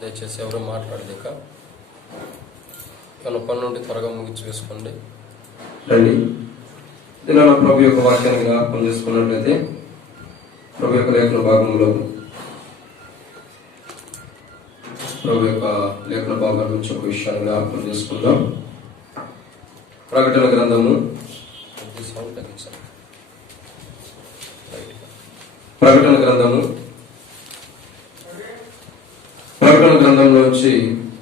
దయచేసి ఎవరు మాట్లాడలేక మన పని నుండి త్వరగా ముగించి వేసుకోండి. రండి, ఇలా ప్రభు యొక్క వాక్యాన్ని జ్ఞాపకం చేసుకున్నట్లయితే ప్రభు యొక్క లేఖన భాగంలో ప్రభు యొక్క లేఖన భాగం నుంచి ఒక విషయాన్ని జ్ఞాపకం చేసుకుందాం. ప్రకటన గ్రంథము ప్రకటన గ్రంథంలో నుంచి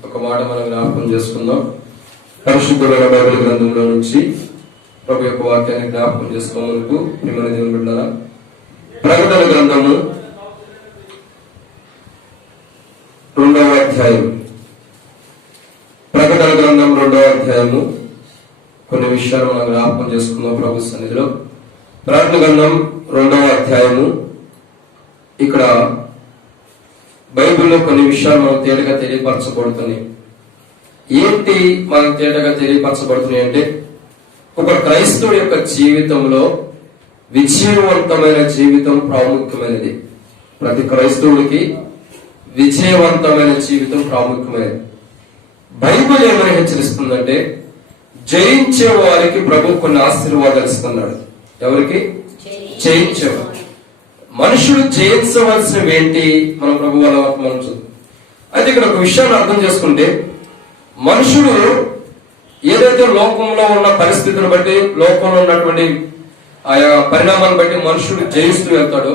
ఒక మాట మనం జ్ఞాపకం చేసుకుందాం. పరిశుద్ధమైన బైబిల్ గ్రంథంలో నుంచి ప్రభు యొక్క వాక్యాన్ని జ్ఞాపకం చేసుకోవడానికి మిమ్మల్ని దేవుని బిడ్డలారా, ప్రకటన గ్రంథము 2వ అధ్యాయం, ప్రకటన గ్రంథం 2వ అధ్యాయము కొన్ని విషయాలు మనం జ్ఞాపకం చేసుకుందాం ప్రభు సన్నిధిలో. ప్రకటన గ్రంథం 2వ అధ్యాయము, ఇక్కడ బైబిల్లో కొన్ని విషయాలు మనకు తేటగా తెలియపరచబడుతున్నాయి. ఏంటి మనకు తేటగా తెలియపరచబడుతున్నాయి అంటే, ఒక క్రైస్తవుడి యొక్క జీవితంలో విజయవంతమైన జీవితం ప్రాముఖ్యమైనది. ప్రతి క్రైస్తవుడికి విజయవంతమైన జీవితం ప్రాముఖ్యమైనది. బైబిల్ ఏమని హెచ్చరిస్తుందంటే, జయించే వారికి ప్రభు కొన్ని ఆశీర్వాదాలు ఇస్తున్నాడు. ఎవరికి? జయించేవారు. మనుషులు జయించవలసినవి ఏంటి? మన ప్రభు వాళ్ళ మనం చూద్దాం. అయితే ఇక్కడ ఒక విషయాన్ని అర్థం చేసుకుంటే, మనుషుడు ఏదైతే లోకంలో ఉన్న పరిస్థితులను బట్టి, లోకంలో ఉన్నటువంటి ఆయా పరిణామాలను బట్టి మనుషుడు జయిస్తూ వెళ్తాడు.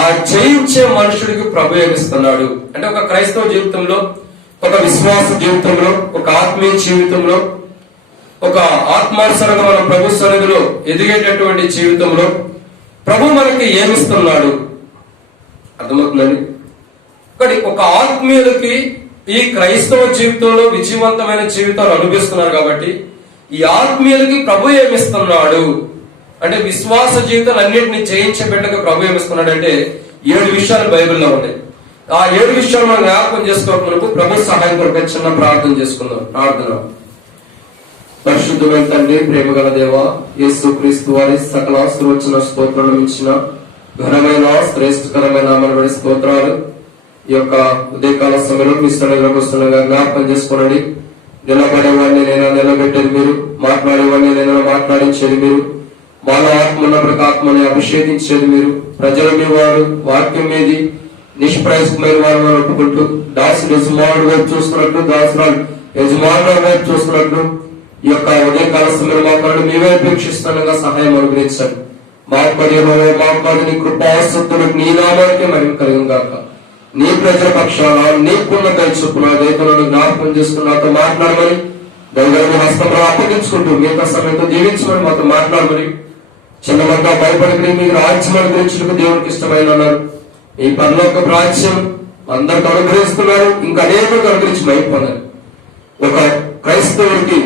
ఆ జయించే మనుషుడికి ప్రభు ఏమిస్తున్నాడు అంటే, ఒక క్రైస్తవ జీవితంలో, ఒక విశ్వాస జీవితంలో, ఒక ఆత్మీయ జీవితంలో, ఒక ఆత్మానుసరంగా మన ప్రభు సన్నిధిలో ఎదిగేటటువంటి జీవితంలో ప్రభు మనకి ఏమిస్తున్నాడు అర్థమవుతుందండి. కానీ ఒక ఆత్మీయులకి ఈ క్రైస్తవ జీవితంలో విజయవంతమైన జీవితాలు అనుభవిస్తున్నారు కాబట్టి, ఈ ఆత్మీయులకి ప్రభు ఏమిస్తున్నాడు అంటే, విశ్వాస జీవితాలు అన్నింటినీ జయించే బిడ్డకు ప్రభు ఏమిస్తున్నాడు అంటే 7 విషయాలు బైబిల్లో ఉంటాయి. ఆ 7 విషయాలు మనం జ్ఞాపకం చేసుకోవడానికి ప్రభు సహాయం కొరకు చిన్న ప్రార్థన చేసుకుందాం. ప్రార్థన. పరిశుద్ధమైన తండ్రి, ప్రేమ గల దేవ, యేసు క్రీస్తు వారి సకల ఆశీర్వచన స్తోత్రాలు ఇచ్చిన ఘనమైన శ్రేష్టకరమైన నామమున స్తోత్రాలు. ఈ యొక్క ఉదయకాల సమయంలో మీ స్థలంలోకి వస్తుండగా జ్ఞాపకం చేసుకోనండి. నిలబడేవాడిని నేను నిలబెట్టేది మీరు, మాట్లాడేవాడిని నేను మాట్లాడించేది మీరు, మాలో ఆత్మ ఉన్నప్పటికీ ఆత్మని అభిషేకించేది మీరు. ప్రజల మీ వారు, వాక్యం మీది నిష్ప్రయాసమైన వారు ఒప్పుకుంటూ, దాసుడు యజమానుడు వైపు చూస్తున్నట్టు, దాసురాలు యజమానుడు వైపు చూస్తున్నట్టు ఈ యొక్క ఉదయకాల సమయంలో మాట్లాడి మేమే అపేక్షిస్తానుగా సహాయం అనుగ్రహించండి. మాట్లాడి నీ కృపాసక్తులకు నీ నామానికి మహిమ కలిగిన గాక. నీ ప్రజల పక్షాన నీకున్న చొప్పున దైవలను జ్ఞాపకం చేసుకుని నాతో మాట్లాడమని, దైవ హస్తంలో అప్పగించుకుంటూ మిగతా సమయంతో దీవించమని మాతో మాట్లాడమని, చిన్నమంతా భయపడి మీ రాజ్యం అనుగ్రహించడానికి దేవునికి ఇష్టమైన అన్నారు. ఈ పరలోక రాజ్యం అందరికి అనుగ్రహిస్తున్నారు, ఇంకా అనేక అనుగ్రహించి మైపోన్నారు. ఒక క్రైస్తవుడికి,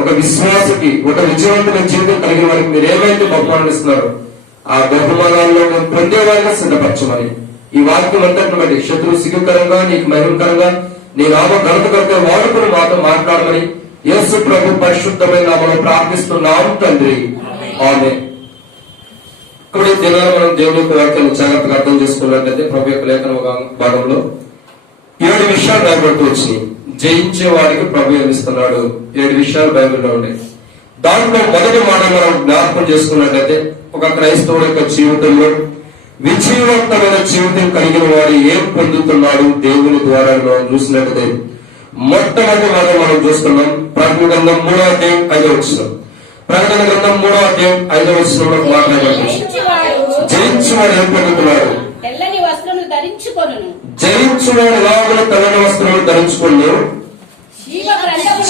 ఒక విశ్వాసకి, ఒక విజయవంతమైన జీవితం కలిగిన వారికి మీరు ఏమైతే బహుమానాలు ఇస్తున్నారో ఆ బహుమానాల్లో మేము పొందేవారిగా సిద్ధపరచమని, ఈ వాక్యం అంతటిని బట్టి శత్రువు సిగ్గుకరంగా, నీకు మహిమకరంగా నీ నామ ఘనత కడితే వాడుకుని మాతో మాట్లాడమని యేసు ప్రభు పరిశుద్ధమైన నామములో ప్రార్థిస్తున్నాం తండ్రి, ఆమేన్. ఇప్పుడు దినాలు మనం దేవుని యొక్క వాక్యాన్ని జాగ్రత్తగా అర్థం చేసుకున్నట్లయితే, ప్రభు యొక్క లేఖన భాగంలో 7 విషయాలు రాబడుతూ వచ్చినాయి. జయించే వాడికి ప్రభు ఏమిస్తున్నాడు 7 విషయాలు బైబిల్లో ఉన్నాయి. దాంట్లో మొదటి మాట మనం జ్ఞాపకం చేసుకున్నట్లయితే, ఒక క్రైస్తవుడి యొక్క జీవితంలో విజయవంతమైన జీవితం కలిగిన వాడు ఏం పొందుతున్నాడు దేవుని ద్వారా మనం చూసినట్లయితే, మొట్టమొదటి మనం చూస్తున్నాం ప్రకటన గ్రంథం 3వ అధ్యాయం 5వ వచనం. ప్రకటన గ్రంథం 3వ అధ్యాయం 5వ వచనంలో మాట్లాడబడుతుంది. జయించువాడు ఏం పొందుతున్నాడు? జయించువాడు ఎలాగో తెల్లని వస్త్రములు ధరించుకుని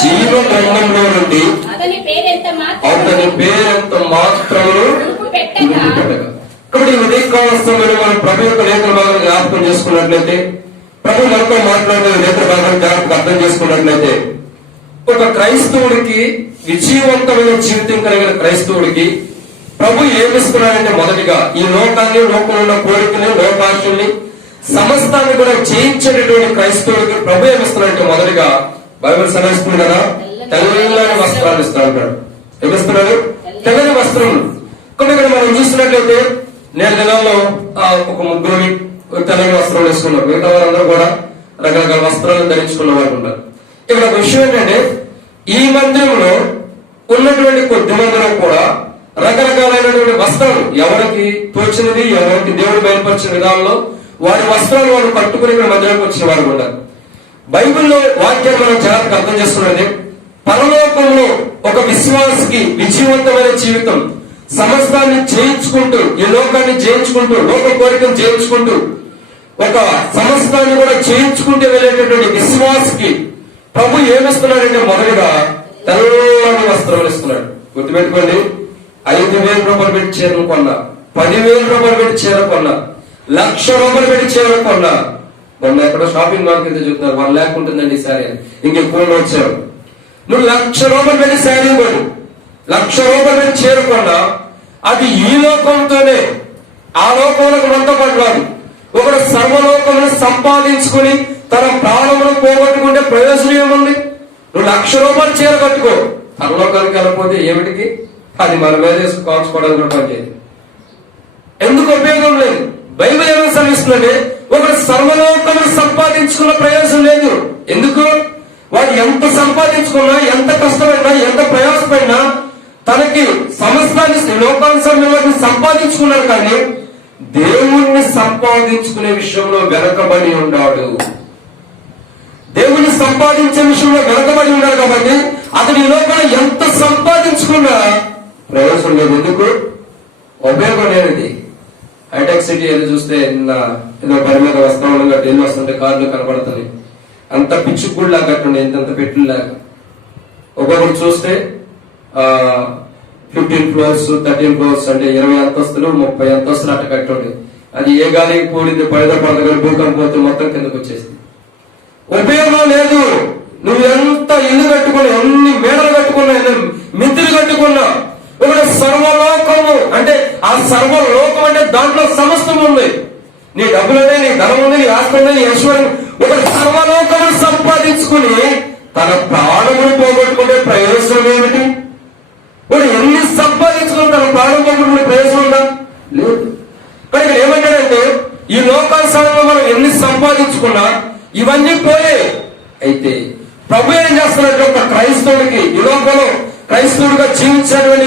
జీవ గ్రంథంలో నుండి అతని పేరెంత మాత్రము పెట్టగా. కాబట్టి ఉదయకాల సమయంలో మనం ప్రభు యొక్క లేఖన భాగాన్ని జ్ఞాపకం చేసుకున్నట్లయితే, ప్రభు మనతో మాట్లాడే లేఖన భాగాన్ని జ్ఞాపకం అర్థం చేసుకున్నట్లయితే, ఒక క్రైస్తవుడికి, విజయవంతమైన జీవితం కలిగిన క్రైస్తవుడికి ప్రభు ఏమిస్తున్నాడంటే, మొదటిగా ఈ లోకాన్ని, లోకంలో ఉన్న కోరికల్ని, లోకాశల్ని, సమస్తాన్ని కూడా జయించేటటువంటి క్రైస్తవుడికి ప్రభు ఏమిస్తున్నాడంటే, మొదటిగా బైబిల్ సెలవిస్తుంది కదా, తెల్లని వస్త్రాలు ఇస్తా ఉంటాడు. ఏమిస్తున్నాడు? తెల్లని వస్త్రములు. కొన్ని ఇక్కడ మనం చూసినట్లయితే, నేటి దినాల్లో ఒక ముగ్గురు తెల్లని వస్త్రాలు వేసుకున్నారు. మిగతా వారందరూ కూడా రకరకాల వస్త్రాలను ధరించుకున్న వారు ఉంటారు. ఇక్కడ ఒక విషయం ఏంటంటే, ఈ మందిరంలో ఉన్నటువంటి కొద్ది మందిలో కూడా రకరకాలైనటువంటి వస్త్రాలు ఎవరికి తోచినది, ఎవరికి దేవుడు బయలుపరిచిన విధానంలో వారి వస్త్రాలు వారు కట్టుకుని ఇక్కడ మందిరానికి వచ్చిన వారు ఉన్నారు. బైబిల్లో వాక్యాన్ని మనం జాగ్రత్తగా అర్థం చేసుకున్నది, పరలోకంలో ఒక విశ్వాసికి విజయవంతమైన జీవితం, సమస్తాన్ని జయించుకుంటూ, ఈ లోకాన్ని జయించుకుంటూ, లోక కోరికను జయించుకుంటూ, ఒక సమస్తాన్ని కూడా జయించుకుంటూ వెళ్ళేటటువంటి విశ్వాసికి ప్రభు ఏమిస్తున్నాడంటే, మొదలుగా తెల్లని వస్త్రాలు ఇస్తున్నాడు. గుర్తుపెట్టుకోండి, 5,000 రూపాయలు పెట్టి చీరలు కొన్నా, 10,000 రూపాయలు పెట్టి చీర కొన్నా, 1,00,000 రూపాయలు పెట్టి చీర కొన్నా. మొన్న ఎక్కడో షాపింగ్ మాల్కి అయితే చెప్తున్నారు 1 lakh ఉంటుందండి ఈ శారీ, ఇంకెక్కువ వచ్చారు. నువ్వు 1,00,000 రూపాయలు పెట్టి శారీ కొను, 1,00,000 రూపాయలు పెట్టి చీర కొన్నా, అది ఈ లోకంతోనే, ఆ లోకంలో మనతో పాటు రాదు. ఒకడు సర్వలోకమును సంపాదించుకుని తన ప్రాణమును పోగొట్టుకుంటే ప్రయోజనం ఏముంది? నువ్వు 1,00,000 రూపాయలు చీర కట్టుకో, పరలోకానికి వెళ్ళకపోతే ఏమిటికి? అది మన మీద కాల్చుకోవడానికి కూడా పనిచేయదు, ఎందుకు ఉపయోగం లేదు. బైబిల్ ఏమని సెలవిస్తుందంటే, ఒకడు సర్వలోకమును సంపాదించుకున్న ప్రయోజనం లేదు. ఎందుకు? వాడు ఎంత సంపాదించుకున్నా, ఎంత కష్టపడినా, ఎంత ప్రయాసపడినా, తనకి సమస్తాన్ని లోకానుసరణ సంపాదించుకున్నాడు, కానీ దేవుణ్ణి సంపాదించుకునే విషయంలో వెనకబడి ఉన్నాడు. దేవుణ్ణి సంపాదించే విషయంలో వెనకబడి ఉన్నాడు కాబట్టి అతని లోపల ఎంత సంపాదించుకున్నా ప్రయోజనం లేదు. ఎందుకు? ఉపయోగం లేనిది. హైటెక్ సిటీ ఏదో చూస్తే నిన్న ఏదో పని మీద వస్తా ఉండగా ఢిల్లీ వస్తుంటే కార్లు కనబడుతుంది, అంత పిచ్చుకుళ్ళలాగా కట్టుండే, ఇంతంత పెట్టులాగా. ఒక్కొక్కరు చూస్తే 15 floors 13 floors అంటే 20 అంతస్తులు 30 అంతస్తులు అట్ట కట్టుండే. అది ఏ గాలికి పూడింది, పడద భూకంపం పోతే మొత్తం కిందకు వచ్చేసింది. ఉపయోగం లేదు. నువ్వు ఎంత ఇల్లు కట్టుకున్నా, ఎన్ని మేడలు కట్టుకున్నా, ఎన్ని మిద్దెలు కట్టుకున్నా, ఒకటి సర్వలోకము అంటే ఆ సర్వలోకం అంటే దాంట్లో సమస్తం ఉంది. నీ డబ్బులునే, నీ ధనం ఉంది, నీ ఆస్తి ఉంది, నీ ఐశ్వర్యం. ఒకటి సర్వలోకము సంపాదించుకుని తన ప్రాణమును పోగొట్టుకుంటే ప్రయోజనం ఏమిటి? వాడు ఎన్ని సంపాదించుకుని తన ప్రాణం పోగొట్టుకునే ప్రయోజనం ఉందా? లేదు. కానీ ఇక్కడ ఏమంటాడంటే, ఈ లోకానుసారంగా మనం ఎన్ని సంపాదించుకున్నా ఇవన్నీ పోయే. అయితే ప్రభు ఏం చేస్తున్నట్టు, ఒక క్రైస్తవుడికి, ఈ లోకంలో క్రైస్తవుడిగా జీవించినటువంటి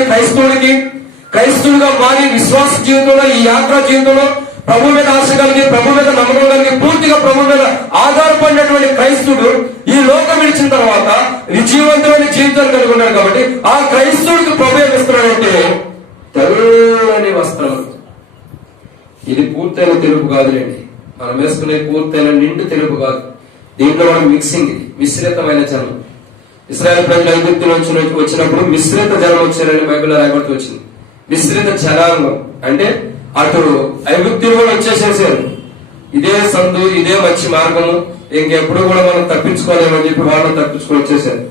క్రైస్తవుడిగా మారి విశ్వాస జీవితంలో, ఈ యాత్రా జీవితంలో ప్రభు మీద ఆశ కలిగి, ప్రభు మీద నమ్మకం కలిగి, పూర్తిగా ప్రభు మీద ఆధారపడినటువంటి క్రైస్తవుడు ఈ లోకం విడిచిన తర్వాత విజయవంతమైన జీవితాన్ని కలిగి ఉన్నాడు. కాబట్టి ఆ క్రైస్తవుడికి ప్రభు ఏమిస్తున్నాడంటే తెల్లని వస్త్రం. ఇది పూర్తయిన తెలుపు కాదులేండి, మనం వేసుకునే పూర్తయిన నిండు తెలుపు కాదు. దీంట్లో మనం మిక్సింగ్, మిశ్రితమైన జనం. ఇశ్రాయేలు ప్రజలు ఐగుప్తులో వచ్చినప్పుడు మిశ్రిత జనం వచ్చారని బైబిల్లో రాయబడుతూ వచ్చింది. మిశ్రిత జనాంగం అంటే అటు ఐగుప్తులు కూడా వచ్చేసేసారు. ఇదే సందు, ఇదే మంచి మార్గము, ఇంకెప్పుడు కూడా మనం తప్పించుకోలేమని చెప్పి వాళ్ళని తప్పించుకొని వచ్చేసారు.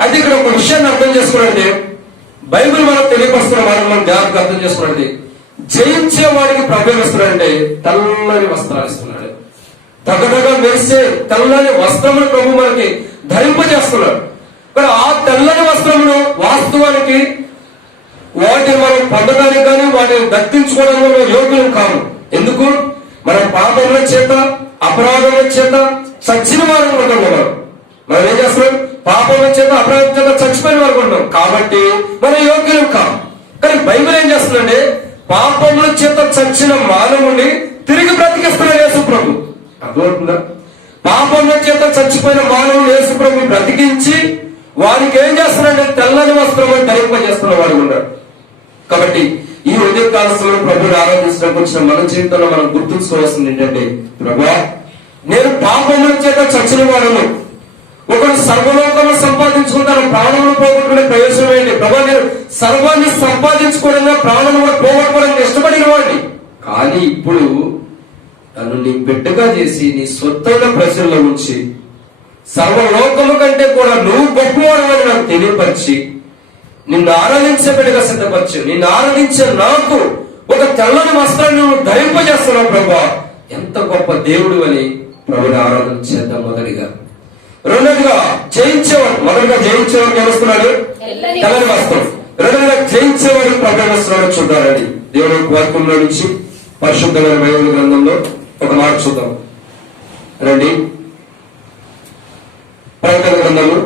అయితే ఇక్కడ ఒక విషయాన్ని అర్థం చేసుకోవాలంటే, బైబిల్ మనం తెలియపరుస్తున్న మనం జాగ్రత్తగా అర్థం చేసుకున్నది, జయించే వాడికి ప్రభు ఇస్తున్నాడంటే తెల్లని వస్త్రాలు ఇస్తున్నాడు. తగ్గదగా మెరిసే తెల్లని వస్త్రమును ప్రభు మనకి ధరింపజేస్తున్నాడు. కానీ ఆ తెల్లని వస్త్రమును వాస్తవానికి వాటిని మనం పొందడానికి కానీ వాటిని దక్కించుకోవడానికి మనం యోగ్యం కాము. ఎందుకు? మనం పాపముల చేత, అపరాధముల చేత చచ్చిన వారు అనుకుంటున్నాం. మనం ఏం చేస్తున్నాం? పాపముల చేత, అపరాధం చేత చచ్చిపోయిన వారు అనుకుంటున్నాం. కాబట్టి మనం యోగ్యం కాము. కానీ బైబిల్ ఏం చేస్తుందంటే, పాపముల చేత చచ్చిన మానవుని తిరిగి బ్రతికిస్తున్నాడు యేసు ప్రభు. అర్థమవుతుందా? పాపముల చేత చచ్చిపోయిన మానవుని యేసు ప్రభు బ్రతికించి వారికి ఏం చేస్తున్నాడంటే తెల్లని వస్త్రము ధరింపజేస్తున్న వాడు ఉన్నాడు. కాబట్టి ఈ ఉదయకాల సమయంలో ప్రభుని ఆరాధించడానికి వచ్చిన మన జీవితంలో మనం గుర్తుంచుకోవాల్సింది ఏంటంటే, ప్రభువా నేను పాపముల చేత చచ్చిన వాడును. ఒకడు సర్వలోకము సంపాదించుకుంటాను, ప్రాణములు పోగొట్టుకునే ప్రయోజనం ఏంటి? ప్రభా నేను సర్వాన్ని సంపాదించుకోవడంగా ప్రాణములు పోగొట్టుకోవడానికి ఇష్టపడిన వాడిని, కానీ ఇప్పుడు నన్ను నీ బిడ్డగా చేసి నీ సొత్తైన ప్రజల్లో ఉంచి సర్వలోకము కంటే కూడా నువ్వు గొప్పవాడని నాకు తెలియపరిచి నిన్ను ఆరాధించే బిడ్డగా సిద్ధపరచు. నిన్ను ఆరాధించే నాకు ఒక తెల్లని వస్త్రాన్ని నువ్వు ధరింపజేస్తున్నావు ప్రభువా. ఎంత గొప్ప దేవుడు అని ప్రభుని ఆరాధన చేద్దాం. మొదటిగా. రెండోదిగా జయించేవాడు. మొదటిగా జయించేవాడు ఏమొస్తున్నాడు? తెల్లని వస్త్రం. రెండోదిగా జయించేవాడు ప్రభు వస్తున్నాడు. చూద్దారండి దేవుడు వాక్యంలో నుంచి పరిశుద్ధమైన బైబిల్ గ్రంథంలో ఒక మాట చూద్దాం రండి. ప్రకటన గ్రంథము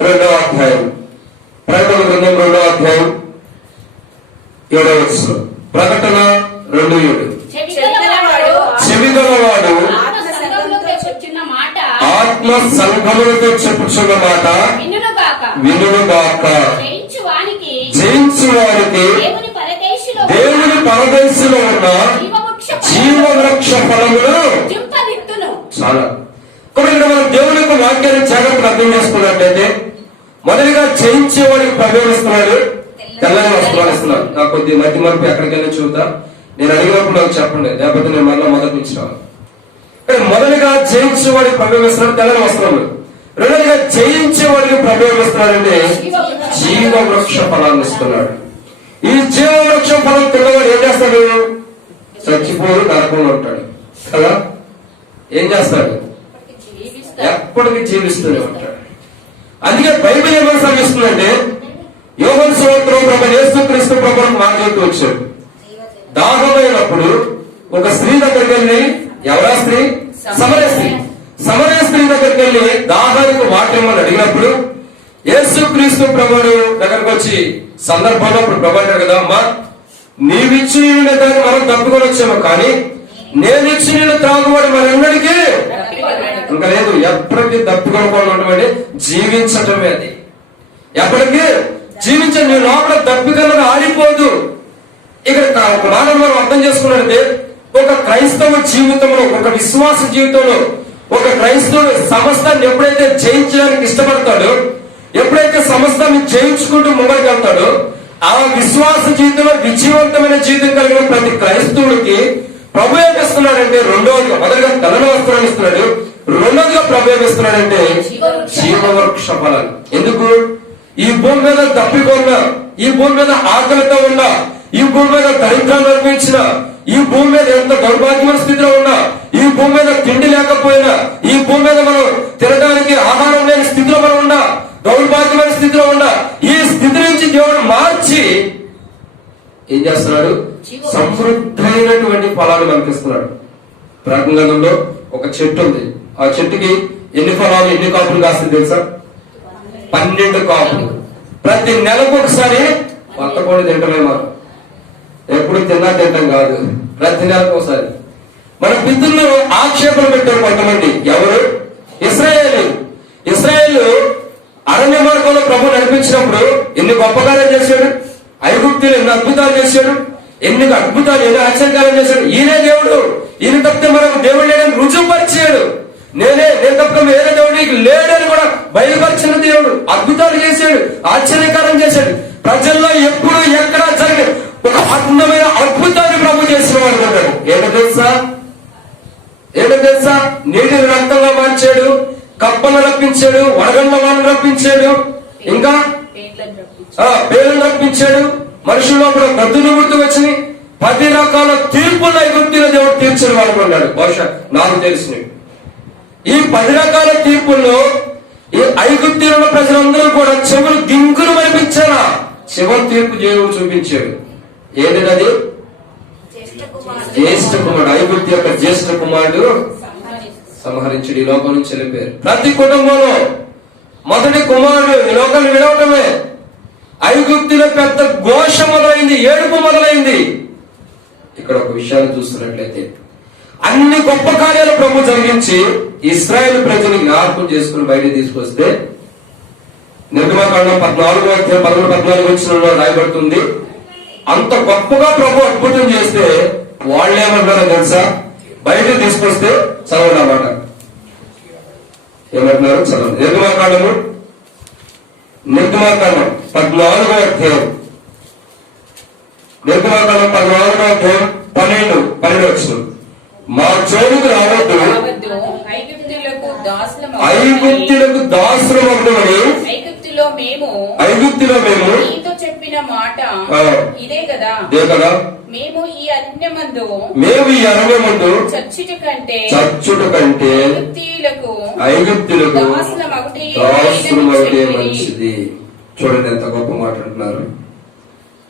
2వ అధ్యాయం, ప్రకటన గ్రంథం 2వ అధ్యాయం 7వ వచనం. ప్రకటన 2:7. చెవిగలవాడు ఆత్మ సంఘములతో చెప్పుచున్న మాట వినుగాక. జయించు వారికి దేవుని పరదేశంలో ఉన్న జీవవృక్ష ఫలములు చాలా. ఇక్కడ మనం దేవుని యొక్క వాక్యాన్ని జాగ్రత్తగా అర్థం చేసుకున్నట్లయితే, మొదటిగా జయించేవాడికి ప్రవేశిస్తున్నాడు, తెల్లని వస్త్రాలు ఇస్తున్నాడు. నాకు కొద్ది మధ్య మరపు ఎక్కడికి వెళ్ళి చూద్దాం, నేను అడిగినప్పుడు నాకు చెప్పండి, లేకపోతే నేను మరలా మొదటి నుంచి రాను. మొదటిగా జయించేవాడికి ప్రవేశిస్తున్నాడు తెల్లని వస్త్రములు. రెండోదిగా జయించేవాడికి ప్రవేశిస్తున్నాడంటే జీవవృక్ష ఫలాన్ని ఇస్తున్నాడు. ఈ జీవవృక్ష ఫలం తిన్నవాడు ఏం చేస్తాడు? చచ్చిపోడు, నరకంలో ఉంటాడు కదా. ఏం చేస్తాడు? ఎప్పటికీ జీవిస్తూనే ఉంటాడు. అందుకే బైబిల్ ఏమని శ్రమిస్తుందంటే, యోహాను సువార్తలో ప్రభు యేసుక్రీస్తు ప్రభువుకు మాట చెబుతూ వచ్చాడు. దాహమైనప్పుడు ఒక స్త్రీ దగ్గరికి వెళ్ళి, ఎవరా స్త్రీ? సమరయ స్త్రీ. సమరయ స్త్రీ దగ్గరికి వెళ్ళి దాహానికి వాటర్ ఇమ్మని అడిగినప్పుడు యేసుక్రీస్తు ప్రభువు దగ్గరకు వచ్చి సందర్భంలో ఇప్పుడు ప్రభు అంటాడు కదా, అమ్మా నీవిచ్చి నీళ్ళు దాన్ని మనం తప్పుకొని వచ్చాము, కానీ నేను ఇచ్చి నీళ్ళు త్రాగువాడు మన ఎన్నడికి ఇంకా లేదు. ఎప్పటికీ తప్పుకొనుకోవడం జీవించటమే. అది ఎప్పటికీ జీవించ నీ లోపల తప్పికన్నది ఆడిపోదు. ఇక్కడ ఒక మాట మనం అర్థం చేసుకున్నట్లయితే, ఒక క్రైస్తవ జీవితంలో, ఒక విశ్వాస జీవితంలో ఒక క్రైస్తవుడు సమస్తాన్ని ఎప్పుడైతే జయించడానికి ఇష్టపడతాడో, ఎప్పుడైతే సమస్తాన్ని జయించుకుంటూ ముంబైకి వెళ్తాడో, ఆ విశ్వాస జీవితంలో విజయవంతమైన జీవితం కలిగిన ప్రతి క్రైస్తవుడికి ప్రభు ఏమిస్తున్నాడంటే, రెండోదిగా మొదటిగా తెల్లని వస్త్రాన్ని ఇస్తున్నాడు, రెండోదిగా ప్రభు ఏమిస్తున్నాడంటే జీవవృక్ష ఫలాలు. ఎందుకు? ఈ భూమి మీద తప్పికొన్నా, ఈ భూమి మీద ఆకలితో ఉన్నా, ఈ భూమి మీద దరిద్రాన్ని అనిపించిన, ఈ భూమి మీద ఎంత దౌర్భాగ్యమైన స్థితిలో ఉన్నా, ఈ భూమి మీద తిండి లేకపోయినా, ఈ భూమి మీద మనం తినడానికి ఆహారం లేని స్థితిలో మనం ఉన్నా, దౌర్భాగ్యమైన స్థితిలో ఉన్నా, ఈ స్థితి నుంచి దేవుడు మార్చి ఏం చేస్తున్నాడు? సమృద్ధమైనటువంటి ఫలాలు మనకిస్తున్నాడు. ప్రకటన గ్రంథంలో ఒక చెట్టు ఉంది. ఆ చెట్టుకి ఎన్ని ఫలాలు, ఎన్ని కాపులు కాస్తుంది తెలుసా? 12 కాపులు. ప్రతి నెలకు ఒకసారి కొత్త కోడి తింటమే. మనం ఎప్పుడు తింటాం కాదు, ప్రతి నెలకు ఒకసారి. మన పితృలు ఆక్షేపణ పెట్టారు కొంతమంది. ఎవరు? ఇశ్రాయేలు అరణ్య మార్గంలో ప్రభు నడిపించినప్పుడు ఎన్ని గొప్ప కార్యాలు చేశాడు. ఐగుప్తులు ఎన్ని అద్భుతాలు చేశాడు, ఎన్ని అద్భుతాలు, ఎన్ని ఆశ్చర్యకార్యాలు చేశాడు. ఈయనే దేవుడు, ఈయన తప్పితే మనకు దేవుడు లేడని రుజువుపరిచాడు. నేను తప్ప వేరే దేవుడు నీకు లేడని కూడా బయలుపరిచిన దేవుడు. అద్భుతాలు చేశాడు, ఆశ్చర్యకారం చేశాడు. ప్రజల్లో ఎప్పుడు ఎక్కడ జరిగిన ఒక అద్భుతమైన అద్భుతాన్ని ప్రభు చేసిన వాడు ఉన్నాడు. ఏంటో తెలుసా? నీటిని రక్తంగా మార్చాడు, కప్పను రప్పించాడు, వడగండ్ల వాడిని రప్పించాడు, ఇంకా పేర్లను రప్పించాడు. మనుషుల్లో కూడా గద్దులు గుర్తు వచ్చినాయి. 10 రకాల తీర్పులు ఐగుప్తుల దేవుడు తీర్చిన వాడు ఉన్నాడు. బహుశా నాకు తెలిసిన ఈ 10 రకాల తీర్పుల్లో ఈ ఐగుప్తుల ప్రజలందరూ కూడా చెవులు గింగులు మరిపించారా? చివరి తీర్పు దేవుడు చూపించాడు. ఏదది? జ్యేష్ఠ కుమారుడు. ఐగుప్తు యొక్క జ్యేష్ఠ కుమారుడు సంహరించుడు, ఈ లోకం నుంచి వెళ్ళిపోయారు. ప్రతి కుటుంబంలో మొదటి కుమారుడు ఈ లోకాన్ని విడవటమే. ఐగుప్తులో పెద్ద ఘోష మొదలైంది, ఏడుపు మొదలైంది. ఇక్కడ ఒక విషయాన్ని చూస్తున్నట్లయితే, అన్ని గొప్ప కార్యాలు ప్రభు జరిగించి ఇశ్రాయేలు ప్రజలు జ్ఞాపకం చేసుకుని బయటకు తీసుకొస్తే, నిర్గమకాండం 14వ అధ్యాయం 14 వచనంలో రాయబడుతుంది, అంత గొప్పగా ప్రభు అద్భుతం చేస్తే వాళ్ళు ఏమంటారో తెలుసా? బయటకు తీసుకొస్తే చదవండి అన్నమాట. ఏమంటున్నారు? చదవండి. నిర్గమకాండం 14వ అధ్యాయం, నిర్గమకాండం 14వ అధ్యాయం 12 వచనం. మా జోలికి రావద్దు, ఐగుప్తులకు దాసులమగుదుమని ఐగుప్తులో మేము చెప్పిన మాట ఇదే కదా. మేము ఈ అరణ్యమందు చచ్చుట కంటే ఐగుప్తులకు దాసులమగుటే మంచిది. చూడండి ఎంత గొప్ప మాట అంటున్నారు.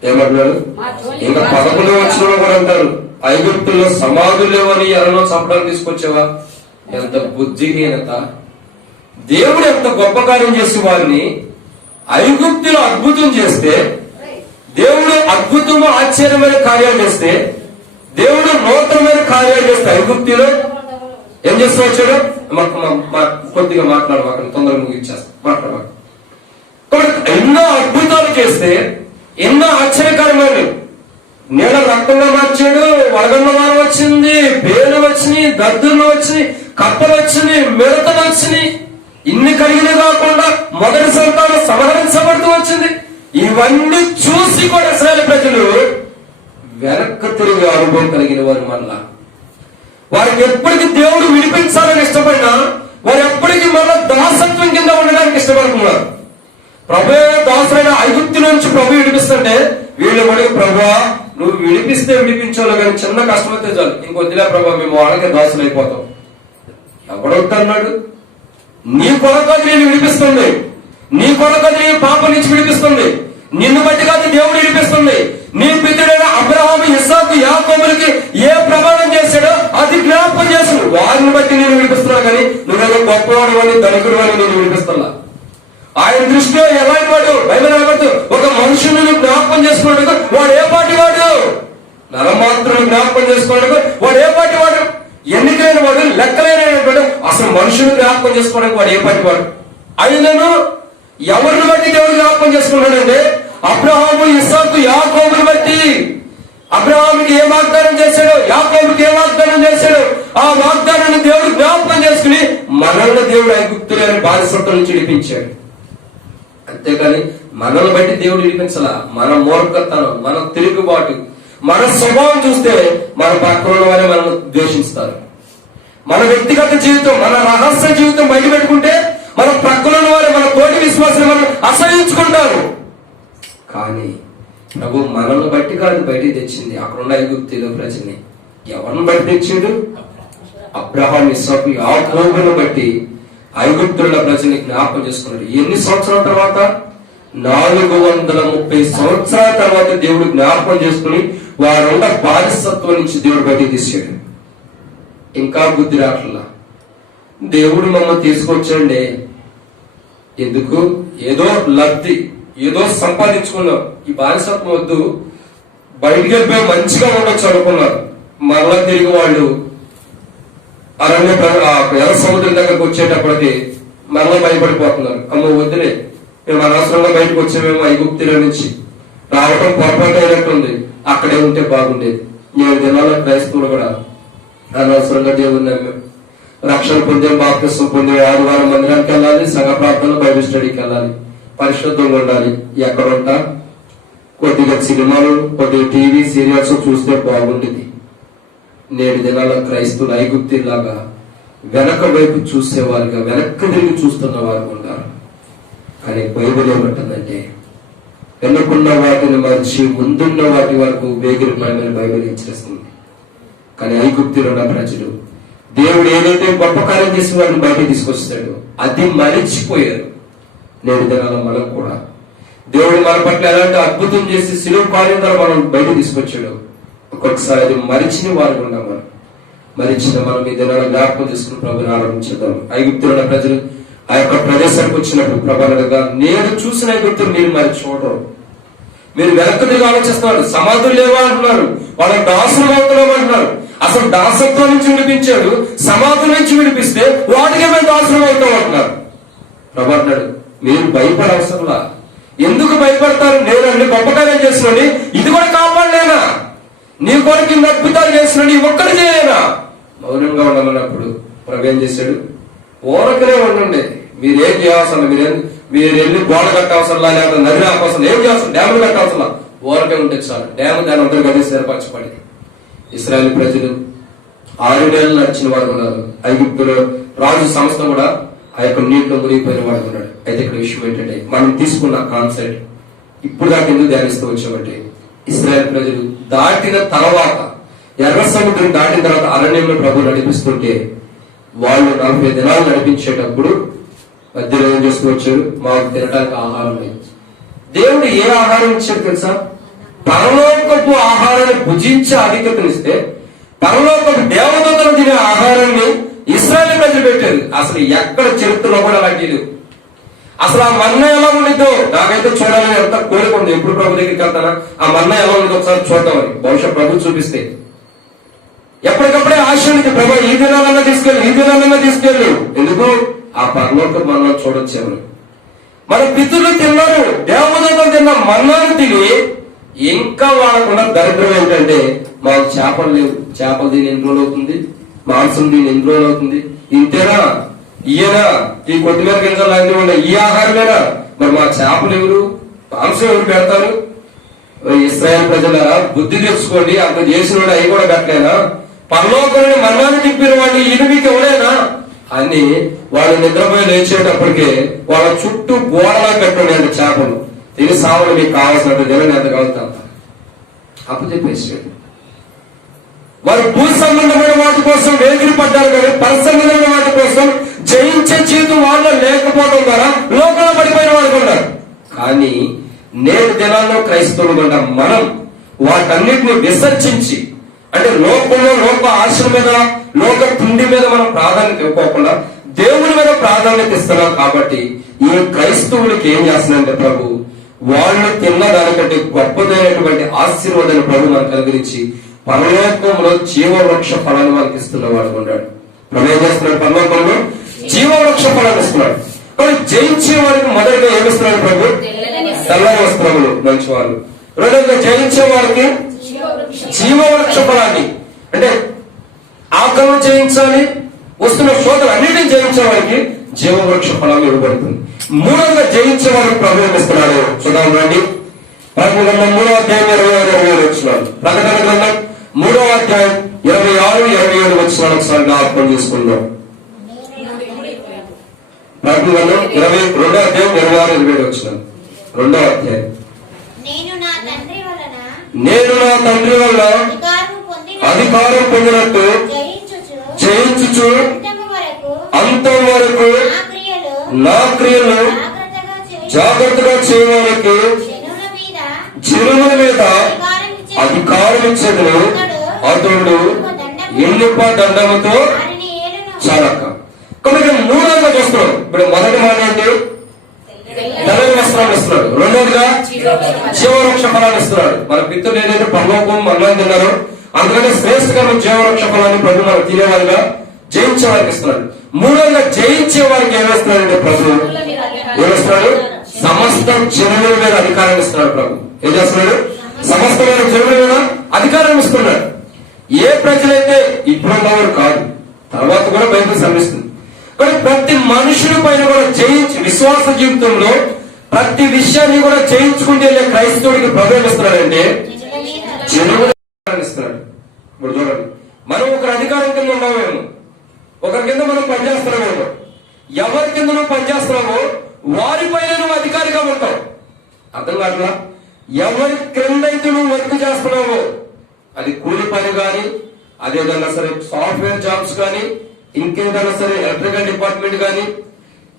ఏమంటున్నారు? ఇంకా 11వ వచనంలో కూడా అంటారు, ఐగుప్తుల్లో సమాధులు లేవని ఎరణో చంపడానికి తీసుకొచ్చావా? ఎంత బుద్ధిహీనత, దేవుడు ఎంత గొప్ప కార్యం చేసి వారిని ఐగుప్తులో అద్భుతం చేస్తే, దేవుడు అద్భుతము ఆశ్చర్యమైన కార్యాలు చేస్తే, దేవుడు నూతనమైన కార్యాలు చేస్తే ఐగుప్తులో ఏం చేస్తూ వచ్చాడు? కొద్దిగా మాట్లాడమాక, తొందరగా ముగించేస్తా, మాట్లాడమాక. ఎన్నో అద్భుతాలు చేస్తే, ఎన్నో ఆశ్చర్యకరమైన నీళ్ళ రక్తంగా మార్చాడు. వడగండ్ల వారం వచ్చింది, పేర్లు వచ్చినాయి, దద్దులు వచ్చినాయి, కప్పలు వచ్చినాయి, మిడతలు వచ్చినాయి. ఇన్ని కలిగిన కాకుండా మొదటి సంతానం సంహరించబడుతూ వచ్చింది. ఇవన్నీ చూసి కూడా ఇశ్రాయేలు ప్రజలు వెనక్కి తిరిగి అనుభవం కలిగిన వారు. మళ్ళా వారికి ఎప్పటికీ దేవుడు విడిపించాలని ఇష్టపడినా వారు ఎప్పటికీ మళ్ళా దాసత్వం కింద ఉండడానికి ఇష్టపడుతున్నారు. ప్రభు దాసులైన ఐగుప్తు నుంచి ప్రభు విడిపిస్తుంటే వీళ్ళు కూడా, ప్రభువా నువ్వు విడిపిస్తే విడిపించాలి, కానీ చిన్న కష్టమైతే చాలు, ఇంకొద్దిలే ప్రభా మేము వాళ్ళకే దాసులు అయిపోతాం. ఎవడొద్దన్నాడు? నీ కొరకది నేను విడిపిస్తుంది, నీ కొరకది నీ పాపం నుంచి విడిపిస్తుంది, నిన్ను బట్టి కాదు దేవుడు విడిపిస్తుంది. నీ పితరుడైన అబ్రహాము, ఇస్సాకు, యాకోబులకి ఏ ప్రమాణం చేశాడో అది జ్ఞాపకం చేసు, వారిని బట్టి నేను విడిపిస్తున్నా, కానీ నువ్వేదో గొప్పవాడు అని ధనికుడు అని నేను విడిపిస్తున్నా. ఆయన దృష్టిలో ఎలాంటి వాడు? బైబిల్ అనబడుతూ ఒక మనుషుని జ్ఞాపకం చేసుకున్నాడు వాడు ఏ పాటి వాడు? నరమాత్రుని జ్ఞాపకం చేసుకున్నాడు వాడు ఏ పాటి వాడు? ఎన్నికైన వాడు, లెక్కలేనటువంటి అసలు మనుషుని జ్ఞాపకం చేసుకోవడానికి వాడు ఏ పాటి వాడు? ఆయనను ఎవరిని బట్టి దేవుడు జ్ఞాపకం చేసుకున్నాడంటే అబ్రహాము, ఇస్సాకు, యాకోబుని బట్టి. అబ్రహాముకి ఏ వాగ్దానం చేశాడు, యాకోబుకి ఏ వాగ్దానం చేశాడు, ఆ వాగ్దానాన్ని దేవుడు జ్ఞాపకం చేసుకుని మనల్ని దేవుడు ఐగుప్తులని బానిసత్వం నుంచి విడిపించాడు. అంతేకాని మనల్ని బట్టి దేవుడు విడిపించాలా? మన మూర్ఖతనం, మన తిరుగుబాటు, మన స్వభావం చూస్తే మన పక్కన వారే మనం ద్వేషిస్తారు. మన వ్యక్తిగత జీవితం, మన రహస్య జీవితం బయట పెట్టుకుంటే మన ప్రక్కన వారే, మన తోటి విశ్వాసం మనం అసహించుకుంటారు. కానీ ప్రభు మనల్ని బట్టి కాదు బయటికి తెచ్చింది. అక్కడున్న ఐగుప్తుల ప్రజల్ని ఎవరిని బట్టి తెచ్చాడు? అబ్రహాం, ఇస్సాకు, యాకోబును బట్టి ఐగుప్తుల ప్రజల్ని జ్ఞాపకం చేసుకున్నాడు. ఎన్ని సంవత్సరాల తర్వాత? 430 సంవత్సరాల తర్వాత దేవుడు జ్ఞాపకం చేసుకుని వారున్న బానిసత్వం నుంచి దేవుడు బయటికి తీసాడు. ఇంకా బుద్ధి రాట్లా. దేవుడు మమ్మల్ని తీసుకొచ్చండి ఎందుకు? ఏదో లబ్ధి, ఏదో సంపాదించుకున్నాం. ఈ బానిసత్వం వద్దు, బయటికి వెళ్ళిపోయి మంచిగా ఉండొచ్చు అనుకున్నారు. మరలా తిరిగి వాళ్ళు అరణ్య ఎర్ర సముద్రం దగ్గరకు వచ్చేటప్పటికి మరలా భయపడిపోతున్నారు. అమ్మ వద్దులే, మేము అనవసరంగా బయటకు వచ్చామేమో ఐగుప్తుల నుంచి, రావటం పొరపాటు అయినట్టుంది, అక్కడే ఉంటే బాగుండేది. 7 దినాల క్రైస్తవులు కూడా అనవసరంగా దేవుని నమ్మాం. రక్షణ పొందాం, బాప్తిస్మం పొందే, ఆదివారం మందిరానికి వెళ్ళాలి, సంఘ ప్రార్థనలు, బైబిల్ స్టడీకి వెళ్ళాలి, పరిశుద్ధంగా ఉండాలి. ఎక్కడ ఉంటా? కొద్దిగా సినిమాలు, కొద్దిగా టీవీ సీరియల్స్ చూస్తే బాగుండేది. 7 దినాల క్రైస్తవులు ఐగుప్తులాగా వెనక వైపు చూసేవారుగా, వెనక్కి తిరిగి చూస్తున్న వారు ఉన్నారు. కానీ బైబిల్ ఏమంటుందంటే వెనుకున్న వాటిని మరిచి ముందున్న వాటి వరకు వేగిరి పడమని బైబిల్ హెచ్చరిస్తుంది. కానీ ఐగుప్తులు ఉన్న ప్రజలు దేవుడు ఏదైతే గొప్ప కార్యం చేసి వారిని బయటకు తీసుకొస్తాడు అది మరిచిపోయారు. 7 దినాల మనం కూడా దేవుడు మన పట్ల ఎలాంటి అద్భుతం చేసి శిలువ కార్యం ద్వారా మనం బయటకు తీసుకొచ్చాడు, ఒక్కొక్కసారి అది మరిచిన వారు ఉన్నాం. మనం మరిచిన మనం ఈ దినాల జ్ఞాపకం చేసుకుని ప్రభుని ఆరంభించుదాం. ఐగుప్తున్న ప్రజలు ఆ యొక్క ప్రదేశానికి వచ్చినప్పుడు ప్రభావంగా నేను చూసిన ఐగుప్తులు మీరు మరి చూడరు. మీరు వెనక్కి తిరిగి ఆలోచిస్తున్నారు, సమాధులు లేవా అంటున్నారు, వాళ్ళ దాసులు అవుతున్నాం అంటున్నారు. అసలు దాసత్వం నుంచి విడిపించాడు, సమాధుల నుంచి విడిపిస్తే వాటికే మేము దాసులు అవుతాం అంటున్నారు. ప్రభు అంటాడు, మీరు భయపడవసరంలా. ఎందుకు భయపడతారు? నేను అన్ని గొప్ప కార్యం చేస్తున్నాను, ఇది కూడా కాపాడలేనా? నీ కొరకు ఇన్ని అద్భుతాలు చేస్తున్నాడు, ఈ ఒక్కటి చేయలేనా? మౌనంగా ఉండమన్నప్పుడు ప్రభు ఏం చేశాడు? ఓరకనే ఉండండి, మీరేం చేయవసరం, మీరు వెళ్ళి గోడ కట్టవసరంలా, లేదా నది ఆపవసరం, ఏం చేయవసరం, డ్యాములు కట్టవసరంలా, ఓరకే ఉంటే చాలు. డ్యాము దాని అందరూ కలిసి ఏర్పరచబడి ఇశ్రాయేలు ప్రజలు 6 నెలలు నడిచిన వాడు ఉన్నారు. ఐగుప్తులో రాజు సంస్థ కూడా ఆ యొక్క నీటిలో మునిగిపోయిన వాడు ఉన్నాడు. అయితే ఇక్కడ విషయం ఏంటంటే మనం తీసుకున్న కాన్సెప్ట్ ఇప్పుడు దాకా ఎందుకు ధ్యానిస్తూ వచ్చామంటే ఇశ్రాయేలు ప్రజలు దాటిన తర్వాత, ఎర్ర సముద్రం దాటిన తర్వాత అరణ్యంలో ప్రభు నడిపిస్తుంటే వాళ్ళు 40 దినాలు నడిపించేటప్పుడు మధ్యలో ఏం చేస్తూ వచ్చారు? మాకు తినడానికి ఆహారం లేదు. దేవుడు ఏ ఆహారం ఇచ్చాడు తెలుసా? పరలోకపు ఆహారాన్ని భుజించే అధికతనిస్తే, పరలోకపు దేవదూతలు తినే ఆహారాన్ని ఇశ్రాయేలు ప్రజలు పెట్టారు. అసలు ఎక్కడ చరిత్రలో కూడా అలాంటి లేవు. అసలు ఆ మన్నా ఎలా ఉండిద్దో నాకైతే చూడాలని ఎంత కోరిక ఉంది. ఎప్పుడు ప్రభు దగ్గరికి వెళ్తానా ఆ మన్నా ఎలా ఉండిద్దో ఒకసారి చూద్దామని. బహుశా ప్రభు చూపిస్తే ఎప్పటికప్పుడే ఆశ ఉంది. ప్రభు ఈ దినాలన్నా తీసుకెళ్ళి ఎందుకు ఆ పరలోక మన్నా చూడొచ్చామని. మన పితరులు తిన్నారు, దేవదూతలు తిన్న మన్నాను తిని ఇంకా వాళ్ళకున్న దరిద్రం ఏంటంటే మాకు చేపలు లేవు. చేపలు దీని ఎన్ని రోజులు అవుతుంది, మాంసం దీని ఎన్ని రోజులు అవుతుంది, ఇంతేనా ఈయనా ఈ కొత్తిమీర గింజలు లాంటివి ఉన్నాయి, ఈ ఆహారమేనా, మరి మా చేపలు ఎవరు, మాంసం ఎవరు పెడతారు? ఇశ్రాయేలు ప్రజలారా బుద్ధి తెచ్చుకోండి, అంత చేసిన వాడు అవి కూడా పెట్టలేనా? పరలోకంలో మన్నాన్ని తిప్పిన వాడిని ఈయన మీకు ఎవడేనా అని వాళ్ళు నిద్రపోయి లేచేటప్పటికే వాళ్ళ చుట్టూ గోడలా పెట్టున్నాయండి చేపలు. తిని సావులు మీకు కావాల్సినట్టు జనం ఎంత కలుగుతాం అప్పు చెప్పేసి వారు భూ సంబంధమైన వాటి కోసం వేగిరి పడ్డారు, కానీ పర సంబంధమైన వాటి కోసం జయించే జీవితం వాళ్ళు లేకపోవడం ద్వారా లోకంలో పడిపోయిన వారు ఉన్నారు. కానీ నేటి దినాల్లో క్రైస్తవులు కూడా మనం వాటన్నిటిని విసర్జించి, అంటే లోకంలో లోక ఆశల మీద లోక తిండి మీద మనం ప్రాధాన్యత ఇవ్వకోకుండా దేవుని మీద ప్రాధాన్యత ఇస్తున్నాం. కాబట్టి ఈ క్రైస్తవులకి ఏం చేస్తున్నారంటే ప్రభు వాళ్ళు తిన్న దానికంటే గొప్పదైనటువంటి ఆశీర్వాదాన్ని ప్రభు మనకు కలిగించి పరలోకంలో జీవవృక్ష ఫలాన్ని మనకి ఇస్తున్న వాడు ఉన్నాడు. ప్రభు ఏం చేస్తున్నాడు? పరలోకంలో జీవవృక్ష ఫలాన్ని ఇస్తున్నాడు. కానీ జయించే వారికి మొదటిగా ఏమిస్తున్నాడు ప్రభు? తెల్లని వస్త్రములు మంచి వాళ్ళు. రెండోగా జయించే వారికి జీవవృక్ష ఫలాన్ని, అంటే ఆకలిని జయించాలి, వస్తున్న శోధన అన్నిటిని జయించే వారికి జీవవృక్ష ఫలాలు ఇవ్వబడుతుంది. మూడవగా జయించే వారికి ప్రభు ఏమిస్తున్నాడు చూద్దాం రండి. ప్రకటన గ్రంథం 3వ అధ్యాయం 26-27 వచనాలు. ప్రకటన గ్రంథం 3వ అధ్యాయం 26-27 వచనాలు ఒకసారి జ్ఞాపకం చేసుకుందాం. ప్రకటన గ్రంథం 22వ అధ్యాయం 26-27 వచనాలు. 2వ అధ్యాయం. నేను నా తండ్రి వల్ల అధికారం పొందినట్టు జయించుచు అంతం వరకు నా క్రియలు జాగ్రత్తగా చేయడానికి జనుల మీద అధికారం ఇచ్చేది అతడు ఎన్నిప దండముతో చాలక. కాబట్టి మూడోగా చూస్తున్నాడు. ఇప్పుడు మొదటి మాట ఏంటి? తెల్లని వస్త్రాలు ఇస్తున్నాడు. రెండోదిగా జీవవృక్ష ఫలాన్ని ఇస్తున్నాడు. మన పితృలు ఏదైతే పరలోకం మన్నాన్ని తిన్నారో అందుకంటే శ్రేష్టకరమైన జీవవృక్ష ఫలాన్ని ప్రభు మనకు తినేవారిగా జయించే వారికి ఇస్తున్నాడు. మూడోగా జయించే వారికి ఏమిస్తున్నాడంటే ప్రభు ఏమిస్తున్నాడు? సమస్త జనుల మీద అధికారాన్ని ఇస్తున్నాడు. ప్రభు ఏం చేస్తున్నాడు? సమస్తమైన జనుల మీద అధికారం ఇస్తున్నాడు. ఏ ప్రజలైతే ఇప్పుడు కాదు, తర్వాత కూడా బైబిల్ శ్రమిస్తుంది. కానీ ప్రతి మనుషుల పైన కూడా జయించి విశ్వాస జీవితంలో ప్రతి విషయాన్ని కూడా జయించుకుంటే వెళ్ళే క్రైస్తవుడికి ప్రభు ఏమిస్తున్నాడంటే జనుల ఇస్తున్నాడు. ఇప్పుడు చూడండి, మనం ఒకరి అధికారం కింద ఉన్నామేమో, ఒకరి కింద మనం పనిచేస్తున్నామేమో, ఎవరి కింద నువ్వు పనిచేస్తున్నావో వారిపైన నువ్వు అధికారిగా ఉంటావు. అర్థం కావట్లా? ఎవరి క్రింద అయితే నువ్వు వర్క్ చేస్తున్నావో, అది కూలి పని కానీ, అదేదన్నా సరే సాఫ్ట్వేర్ జాబ్స్ కానీ, ఇంకేదైనా సరే ఎలక్ట్రికల్ డిపార్ట్మెంట్ కానీ,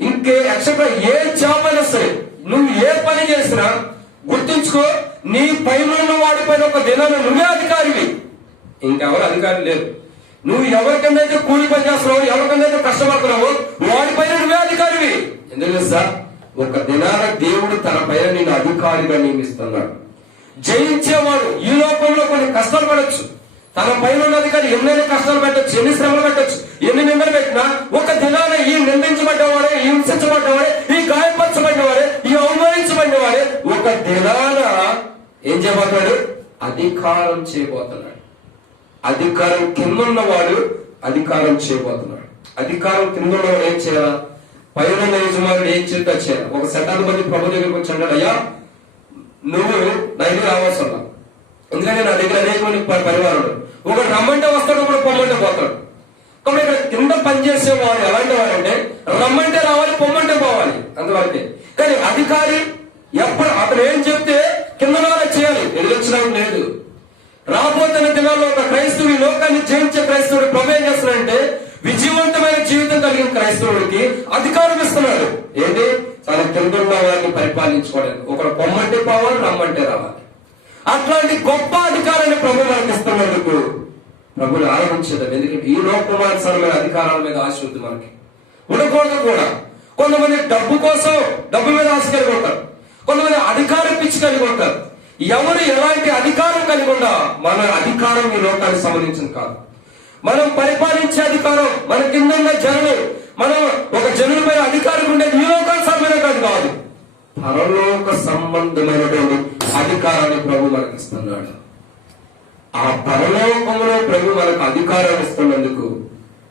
ఇంకే ఎక్సెట్రా ఏ జాబ్ అయినా సరే నువ్వు ఏ పని చేసినా గుర్తుంచుకో, నీ పైన ఉన్న వాడిపైన ఒక దినాన్ని నువ్వే అధికారివి, ఇంకెవరు అధికారి లేరు. నువ్వు ఎవరికైతే కూలి పని చేస్తున్నావు, ఎవరికైతే కష్టపడుతున్నావో వాడిపైన నువ్వే అధికారివి. ఎందుకు సార్? ఒక దినాన దేవుడు తన పైన నేను అధికారిగా నియమిస్తున్నాడు. జయించేవాడు ఈ లోకంలో కొన్ని కష్టాలు పడవచ్చు, తన పైన ఉన్న అధికారి ఎన్నైనా కష్టాలు పెట్టచ్చు, ఎన్ని శ్రమలు పెట్టచ్చు, ఎన్ని నిందలు పెట్టినా ఒక దినాన ఈ నిందించబడ్డవాడే, ఈ హింసించబడ్డవాడే, ఈ గాయపరచబడినవాడే, ఈ అవమానించబడినవాడే ఒక దినాన ఏం చేయబోతున్నాడు? అధికారం చేయబోతున్నాడు. అధికారం కింద ఉన్నవాడు అధికారం చేయబోతున్నాడు. అధికారం కింద ఉన్నవాడు ఏం చేయాలా? పైన యజమానుడు ఏం చేద్దా చేయాలి. ఒక శతాధిపతి ప్రభు దగ్గరికి వచ్చి అన్నాడు, అయ్యా నువ్వు నా దగ్గర రావాల్సిన, ఎందుకంటే నా దగ్గర అనేక మంది పరివారుడు, ఒకడు రమ్మంటే వస్తాడు, ఒకడు పొమ్మంటే పోతాడు. కాబట్టి ఇక్కడ కింద పనిచేసే వాడు ఎలాంటి వాడంటే రమ్మంటే రావాలి, పొమ్మంటే పోవాలి, అంతవరకే. కానీ అధికారి ఎప్పుడు అతను ఏం చెప్తే కింద చేయాలి, ఎదిరించడం లేదు. రాబోతున్న దినాల్లో ఒక క్రైస్తవుడి లోకాన్ని జయించే క్రైస్తవుడు ప్రభు ఏం చేస్తున్నాడంటే విజయవంతమైన జీవితం కలిగిన క్రైస్తవుడికి అధికారం ఇస్తున్నాడు. ఏంటి? తన కింద ఉన్న వారిని పరిపాలించుకోవడానికి. ఒకడు పొమ్మంటే పోవాలి, రమ్మంటే రావాలి. అట్లాంటి గొప్ప అధికారాన్ని ప్రభు మనకి ఇస్తున్నందుకు ప్రభుని ఆరాధించేద్దాం. ఎందుకంటే ఈ లోకమానుసారమైన అధికారాల మీద ఆశ ఉంది మనకి, ఉండకూడదు కూడా. కొంతమంది డబ్బు కోసం డబ్బు మీద ఆశ కలిగి ఉంటారు, కొంతమంది అధికారం పిచ్చి కలిగి ఉంటారు. ఎవరు ఎలాంటి అధికారం కలిగి ఉన్నా మన అధికారం ఈ లోకానికి సంబంధించింది కాదు. మనం పరిపాలించే అధికారం, మన కింద ఉన్న జనులు, మనం ఒక జనులపై అధికారం ఉండేది ఈ లోకానుసారమైన కాదు, పరలోక సంబంధమైనటువంటి అధికారాన్ని ప్రభు మనకి ఇస్తున్నాడు. ఆ పరలోకంలో ప్రభు మనకు అధికారాన్ని ఇస్తున్నందుకు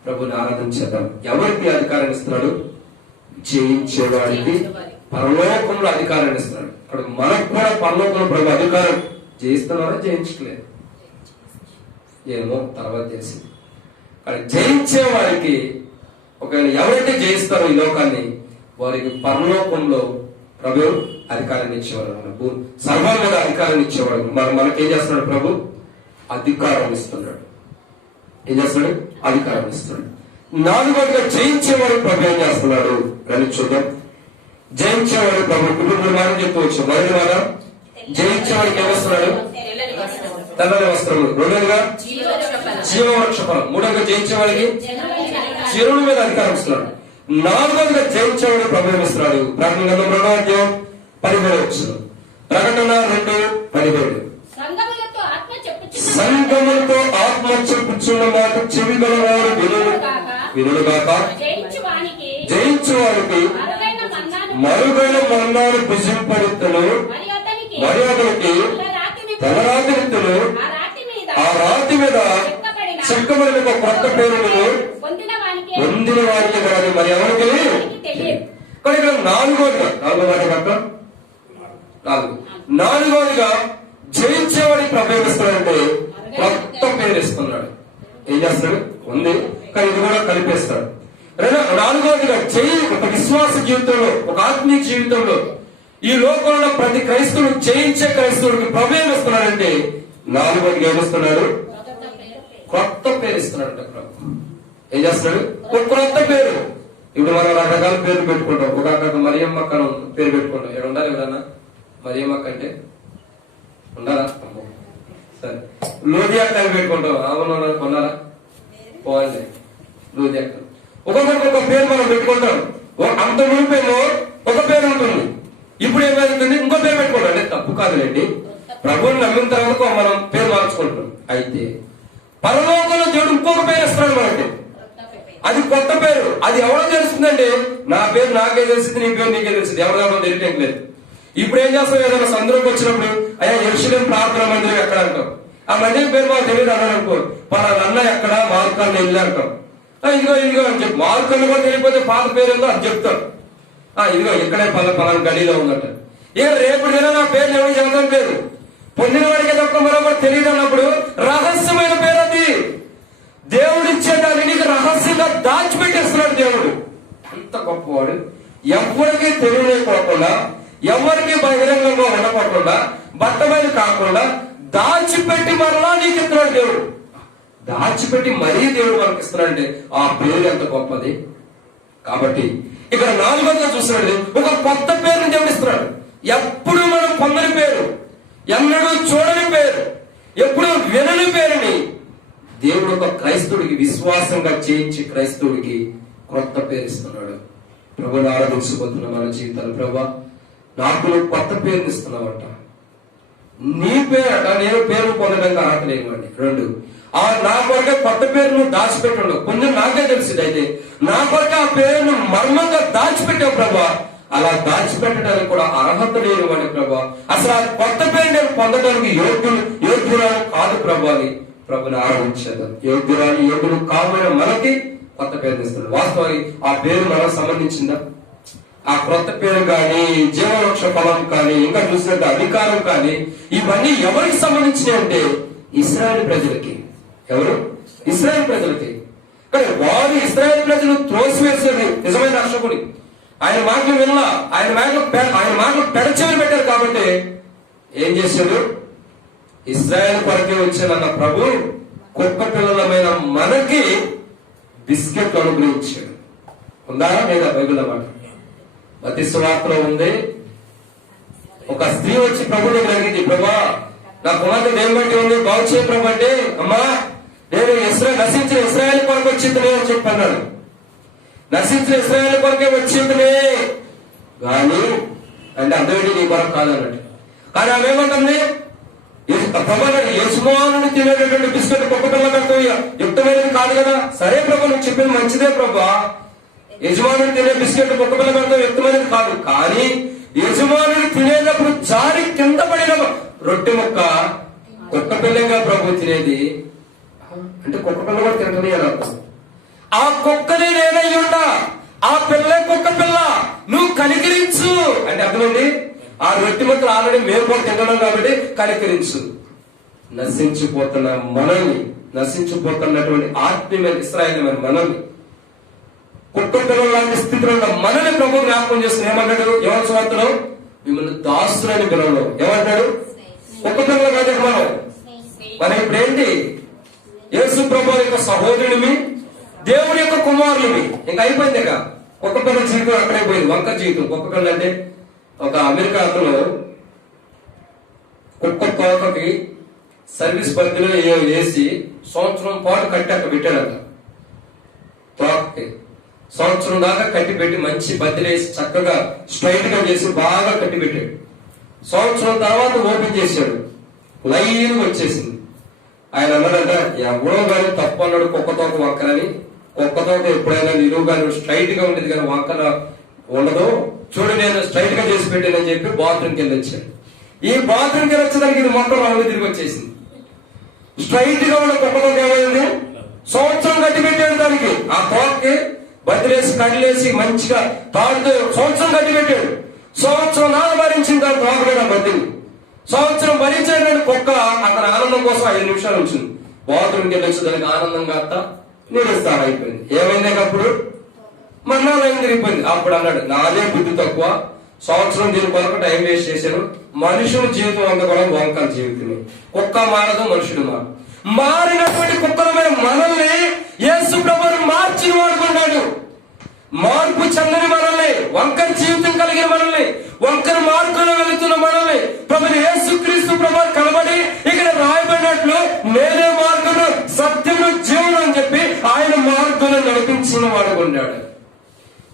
ప్రభుని ఆరాధించేద్దాం. ఎవరికి అధికారాన్ని ఇస్తున్నాడు? జయించేవాడికి పరలోకంలో అధికారాన్ని ఇస్తున్నాడు. అక్కడ మనకు కూడా పరలోకంలో ప్రభు అధికారం జయిస్తున్నారా, జయించట్లేదు ఏమో తర్వాత తెలిసింది. కానీ జయించే వారికి, ఒకవేళ ఎవరైతే జయిస్తారో ఈ లోకాన్ని, వారికి పరలోకంలో ప్రభు అధికారాన్ని ఇచ్చేవాడు, సర్వం మీద అధికారాన్ని ఇచ్చేవాడు. మనకేం చేస్తున్నాడు ప్రభు? అధికారం ఇస్తున్నాడు. ఏం చేస్తున్నాడు? అధికారం ఇస్తున్నాడు. నాలుగోదిగా జయించేవాడు ప్రభు ఏం చేస్తున్నాడు అని చూద్దాం. జయించేవాడు ప్రభు ఇప్పుడు మనం చెప్పుకోవచ్చు. మొదటి మాట, జయించేవాడికి ఏమొస్తున్నాడు? తెల్లని వస్త్రములు. రెండోదిగా జీవవృక్ష ఫలం. మూడోదిగా జయించేవాడికి చెరువుల మీద అధికారం ఇస్తున్నాడు. నాలుగోదిగా జయించేవాడు ప్రభు ఏమిస్తున్నాడు? ప్రకటన గ్రంథం 2వ అధ్యాయం 17 ప్రకటన 2:17 సంఘములతో ఆత్మ చెప్పుచున్న మాట చెవి గలవారు వినుడుగాక, జయించు వారికి మరుగైన మన్నాడు భుజింపడిత్తును, మరి అతనికి తెల్లరాతిరిత్తును, ఆ రాతి మీద చెక్కబడిన ఒక కొత్త పేరును పొందిన వారికి కాదు, మరి ఎవరికి కానీ ఇక్కడ నాలుగోదిగా జయించేవాడికి ప్రభు ఏమిస్తున్నాడంటే కొత్త పేరు ఇస్తున్నాడు. ఏం చేస్తాడు? ఉంది, కానీ ఇది కూడా కలిపేస్తాడు. నాలుగోదిగా ఒక విశ్వాస జీవితంలో, ఒక ఆత్మీయ జీవితంలో, ఈ లోకంలో ప్రతి క్రైస్తవుడు, జయించే క్రైస్తవుడికి ప్రభు ఏమిస్తున్నాడంటే నాలుగోదిగా ఏమిస్తున్నాడు? కొత్త పేరు ఇస్తున్నాడు ప్రభు. ఏం చేస్తున్నాడు? ఒక కొత్త పేరు. ఇప్పుడు మనం రకరకాల పేర్లు పెట్టుకుంటాం. ఒక రకం మరియమ్మక్క పేరు పెట్టుకుంటాం. ఇక్కడ ఉండాలి ఎవరన్నా మరియమ్మక్క అంటే ఉండాలా? సరే, లోదియాక్క అని పెట్టుకుంటాం. అవును, కొన్నారా? పోవాలి లోదియాక్క. ఒక్కొక్కరికి ఒక పేరు మనం పెట్టుకుంటాం. అంత మునిపేమో ఒక పేరు ఉంటుంది, ఇప్పుడు ఏమైతుంది ఇంకో పేరు పెట్టుకుంటాం. అంటే తప్పు కాదులేండి, ప్రభువుని నమ్మిన తర్వాత మనం పేరు మార్చుకుంటాం. అయితే పరలోకంలో దేవుడు ఇంకొక పేరు ఇస్తున్నాడు మనకి, అది కొత్త పేరు. అది ఎవరో తెలుస్తుందంటే నా పేరు నాకే తెలిసింది, నీ పేరు నీకే తెలిసింది, ఎవరిదాకా తెలియటం లేదు. ఇప్పుడు ఏం చేస్తాం? ఏదైనా సందర్భం వచ్చినప్పుడు అయ్యా యెరూషలేము ప్రార్థన మందిరం ఎక్కడ అంటాం. ఆ మందిరం పేరు మాకు తెలియదు అన్నాడు అనుకో, పలానా అన్న ఎక్కడ మార్కాన్ని వెళ్ళి అంటాం. ఇదిగో ఇదిగో అని చెప్పి, మార్కాన్ని కూడా తెలియకపోతే పాత పేరు ఏందో అది చెప్తాం. ఇదిగో ఇక్కడే పలానా గడిలో ఉందంట. ఇక రేపు నా పేరు ఎవరు చెబుతాం లేదు, పొందిన వాడికి తప్ప మరొకటి తెలియదు అన్నప్పుడు రహస్యమైన పేరు అది. దేవుడిచ్చే దాన్ని నీకు రహస్యంగా దాచిపెట్టేస్తున్నాడు దేవుడు. అంత గొప్పవాడు. ఎవరికి తెలియలేకోకుండా, ఎవరికి బహిరంగంగా ఉండకోకుండా, బట్టబయలు కాకుండా దాచిపెట్టి మరలా నీకు ఇస్తున్నాడు దేవుడు. దాచిపెట్టి మరీ దేవుడు మనకి ఇస్తున్నాడంటే ఆ పేరు ఎంత గొప్పది. కాబట్టి ఇక్కడ నాలుగోదిగా చూస్తున్నాడు, ఒక కొత్త పేరుని దేవుడు ఇస్తున్నాడు. ఎప్పుడు మనం పొందని పేరు, ఎన్నడూ చూడని పేరు, ఎప్పుడు వినని పేరుని దేవుడు ఒక క్రైస్తవుడికి, విశ్వాసంగా చేయించి క్రైస్తవుడికి కొత్త పేరు ఇస్తున్నాడు. ప్రభుని ఆరాధించబోతున్న మన జీవితాలు, ప్రభా నాకు నువ్వు కొత్త పేరుని ఇస్తున్నావంట. నీ పేరట నేను పేరు పొందడానికి అర్హత లేనివ్వండి. 2, నా కొరకే కొత్త పేరు నువ్వు దాచిపెట్టాడు. కొంచెం నాకే తెలిసింది, అయితే నా కొరకే ఆ పేరును మర్మంగా దాచిపెట్టావు ప్రభా. అలా దాచిపెట్టడానికి కూడా అర్హత లేనివ్వండి ప్రభా. అసలు ఆ కొత్త పేరు నేను పొందడానికి యోగ్యురాలు కాదు ప్రభా అని ప్రభుని ఆరాధించేద్దాం. యోగ్యుడు కావాలని మనకి కొత్త పేరు ఇస్తున్నాడు. వాస్తవానికి ఆ పేరు మనకు సంబంధించిందా? ఆ కొత్త పేరు కానీ, జీవవృక్ష ఫలం కానీ, ఇంకా చూసినట్టు అధికారం కానీ, ఇవన్నీ ఎవరికి సంబంధించినవి అంటే ఇశ్రాయేలు ప్రజలకి. ఎవరు? ఇశ్రాయేలు ప్రజలకి. కానీ వారు ఇశ్రాయేలు ప్రజలు త్రోసివేసేది నిజమైన రక్షకుడి. ఆయన మాటలు వినలా, ఆయన మాటలు పెడచెవిని పెట్టారు. కాబట్టి ఏం చేశాడు? ఇశ్రాయేలు కొరకే వచ్చిన ప్రభు కుక్క పిల్లలమైన మనకి బిస్కెట్ అనుగ్రహించాడు. ఉందా లేదా? బైబిల్ మాట మత్తయి సువార్తలో ఉంది. ఒక స్త్రీ వచ్చి ప్రభుని అడిగింది, ప్రభా నా కుమార్తె దేని బట్టి ఉంది, బాగు చేయ ప్రభు అంటే, అమ్మా నేను నశించిన ఇశ్రాయేలు కొరకు వచ్చిందిలే అని చెప్పి అన్నాడు. నశించిన ఇశ్రాయేలు కొరకే వచ్చిందిలే కానీ అంటే అర్థమేంటి, నీ కొరకు కాదన్నట్టు. కానీ ఆమె ఏమంటుంది, ప్రభు యజమానుని తినేటటువంటి బిస్కెట్ కుక్క పిల్లలతో యుక్తమైనది కాదు కదా. సరే ప్రభు, నువ్వు చెప్పింది మంచిదే ప్రభా, యజమానుని తినే బిస్కెట్ కుక్క పిల్లలతో యుక్తమైనది కాదు. కానీ యజమానుని తినేటప్పుడు జారి కింద పడిన రొట్టె ముక్క కుక్క పిల్లగా ప్రభు తినేది అంటే కుక్క పిల్ల కూడా తింటది అని అర్థం. ఆ కుక్కని నేనయ్యుండా, ఆ పిల్ల కుక్క పిల్ల, నువ్వు కనికరించు అంటే అర్థమండి. ఆ రొట్టె ముక్కలు ఆల్రెడీ మేము కూడా తింటున్నాం కాబట్టి కనికరించు. నశించిపోతున్న మనల్ని, నశించిపోతున్నటువంటి ఆత్మీయమైన ఇశ్రాయేలీయులైన మనల్ని, కుక్క పిల్లల లాంటి స్థితిలో ఉన్న మనల్ని ప్రభు జ్ఞాపకం చేస్తున్న ఏమంటాడు యోహాను సువార్తలో, మిమ్మల్ని దాసులని పిల్లలు ఏమంటాడు, కుక్క పిల్లలు కాదు మనం ఇప్పుడు ఏంటి, యేసు ప్రభు యొక్క సహోదరునిమి, దేవుని యొక్క కుమారులమి. ఇంకా అయిపోయింది. ఇక కుక్క పిల్లల జీవితం అక్కడే పోయింది, వంక జీవితం. కుక్క పిల్లలు అంటే ఒక అమెరికా అతను కుక్క తోకకి సర్వీస్ పరిధిలో వేసి సంవత్సరం పాటు కట్టి అక్కడ పెట్టాడట. తోకకి సంవత్సరం దాకా కట్టి పెట్టి మంచి బద్దలేసి చక్కగా స్ట్రైట్ గా చేసి బాగా కట్టి పెట్టాడు. సంవత్సరం తర్వాత ఓపెన్ చేశాడు, లైన్ వచ్చేసింది. ఆయన అన్నాడంట, ఎవడో కానీ తప్పు అన్నాడు కుక్క తోక వంకరని. కుక్క తోక ఎప్పుడైనా నిలువుగా స్ట్రైట్ గా ఉండేది కానీ వంకర ఉండదు, చూడు నేను స్ట్రైట్ గా చేసి పెట్టానని చెప్పి బాత్రూమ్కి వెళ్ళి వచ్చాడు. ఈ బాత్రూమ్కి వెళ్ళి వచ్చేదానికి ఇది మొత్తం రౌండ్ తిరిగి వచ్చేసింది. స్ట్రైట్ గా ఉన్న కుక్క తోక ఏమైంది, సంవత్సరం కట్టి పెట్టాడు దానికి. ఆ తోకకి బదిలేసి కడిలేసి మంచిగా తాడుతో సంవత్సరం కట్టి పెట్టాడు. సంవత్సరం నాన్న భరించింది దాని తోకలేదా బద్దిని. సంవత్సరం భరించాడు కుక్క అతని ఆనందం కోసం 5 నిమిషాలు వచ్చింది. బాత్రూమ్కి వెళ్ళి వచ్చి దానికి ఆనందంగా అత్త నిరుత్సాహం అయిపోయింది. ఏమైంది అప్పుడు, మన్నా లైన్ తిరిగిపోయింది. అప్పుడు అన్నాడు, నాదే బుద్ధి తక్కువ, సంవత్సరం దీని కొరకు టైం వేస్ట్ చేశాను. మనుషుల జీవితం అంతా కూడా వంకల జీవితమే. కుక్క మారదు, మనుషుడు మారదు. మారినటువంటి కుక్కలమైన మనల్ని యేసు ప్రభువు మార్చి వాడుకున్నాడు. మార్పు చెందని మనల్ని, వంకర జీవితం కలిగిన మనల్ని, వంకర మార్గంలో వెళుతున్న మనల్ని ప్రభుని యేసుక్రీస్తు ప్రభువు కనబడి ఇక్కడ రాయబడినట్లు నేనే మార్గము సత్యము జీవనం అని చెప్పి ఆయన మార్గంలో నడిపించిన వాడుకున్నాడు.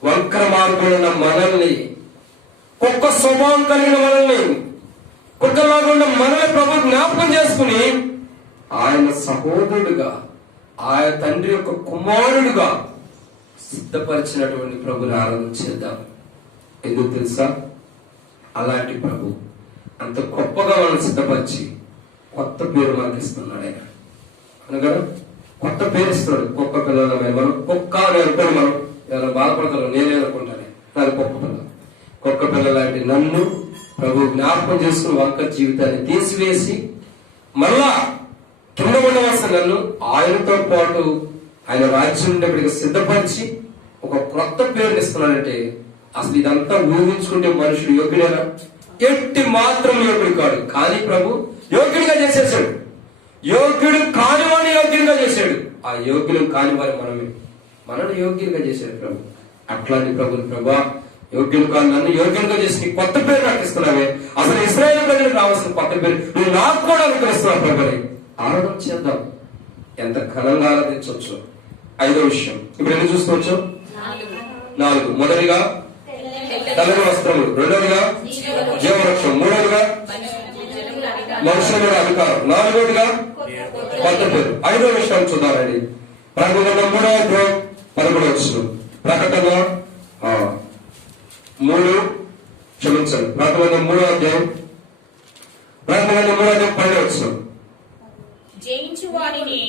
వంకర మార్గంలో ఉన్న మనల్ని, కుక్క స్వభావం కలిగిన మనల్ని, కుక్కలాగా ఉన్న మనల్ని ప్రభు జ్ఞాపకం చేసుకుని ఆయన సహోదరుడుగా, ఆయన తండ్రి యొక్క కుమారుడుగా సిద్ధపరిచినటువంటి ప్రభుని ఆరాధన చేద్దాం. ఎందుకు తెలుసా, అలాంటి ప్రభు అంత గొప్పగా మనం సిద్ధపరిచి కొత్త పేరు మనకి ఇస్తున్నాడు. ఆయన అనగా కొత్త పేరు ఇస్తున్నాడు. కుక్క పిల్లలమైన మనం కుక్క అని అనుకోని మనం ఎవరైనా బాధపడతారు, నేనే అనుకుంటాను నాది కుక్క పిల్ల. కుక్క పిల్ల లాంటి నన్ను ప్రభు జ్ఞాపకం చేసుకుని వంకర జీవితాన్ని తీసివేసి మళ్ళా కింద ఉండవలసిన నన్ను ఆయనతో పాటు ఆయన రాజ్యం ఉండేప్పటికి సిద్ధపరిచి ఒక కొత్త పేరుని ఇస్తున్నాడంటే అసలు ఇదంతా ఊహించుకుంటే మనుషుడు యోగ్యుడేనా? ఎట్టి మాత్రం యోగ్యుడు కాడు. కానీ ప్రభు యోగ్యుడిగా చేసేసాడు. యోగ్యుడు కాని వాడిని యోగ్యుడిగా చేశాడు. ఆ యోగ్యుడు కాని వారి మనల్ని యోగ్యుడిగా చేశాడు ప్రభు. అట్లాంటి ప్రభుని ప్రభా, యోగ్యుడు కాని నన్ను యోగ్యుడిగా చేసి కొత్త పేరు నాకు ఇస్తున్నావే, అసలు ఇశ్రాయేలు ప్రజలకు రావాల్సిన కొత్త పేరు నువ్వు నాకు కూడా అనుకరిస్తున్నావు ప్రభుని. ఆరాధన చేద్దాం, ఎంత ఘనంగా ఆరాధించవచ్చు. 5వ విషయం ఇప్పుడు ఎన్ని చూసుకోవచ్చు? 4. మొదటిగా తెల్లని వస్త్రములు, 2వదిగా జీవవృక్షం, 3వదిగా మనుషుల మీద అధికారం, 4వదిగా కొత్త పేరు. 5వ విషయం చూద్దామండి. ప్రకటన 3వ అధ్యాయం 11వ వచనం. ప్రకటన 3 క్షమించండి, ప్రకటన 3వ అధ్యాయం 12వ వచనం. జయించువాడిని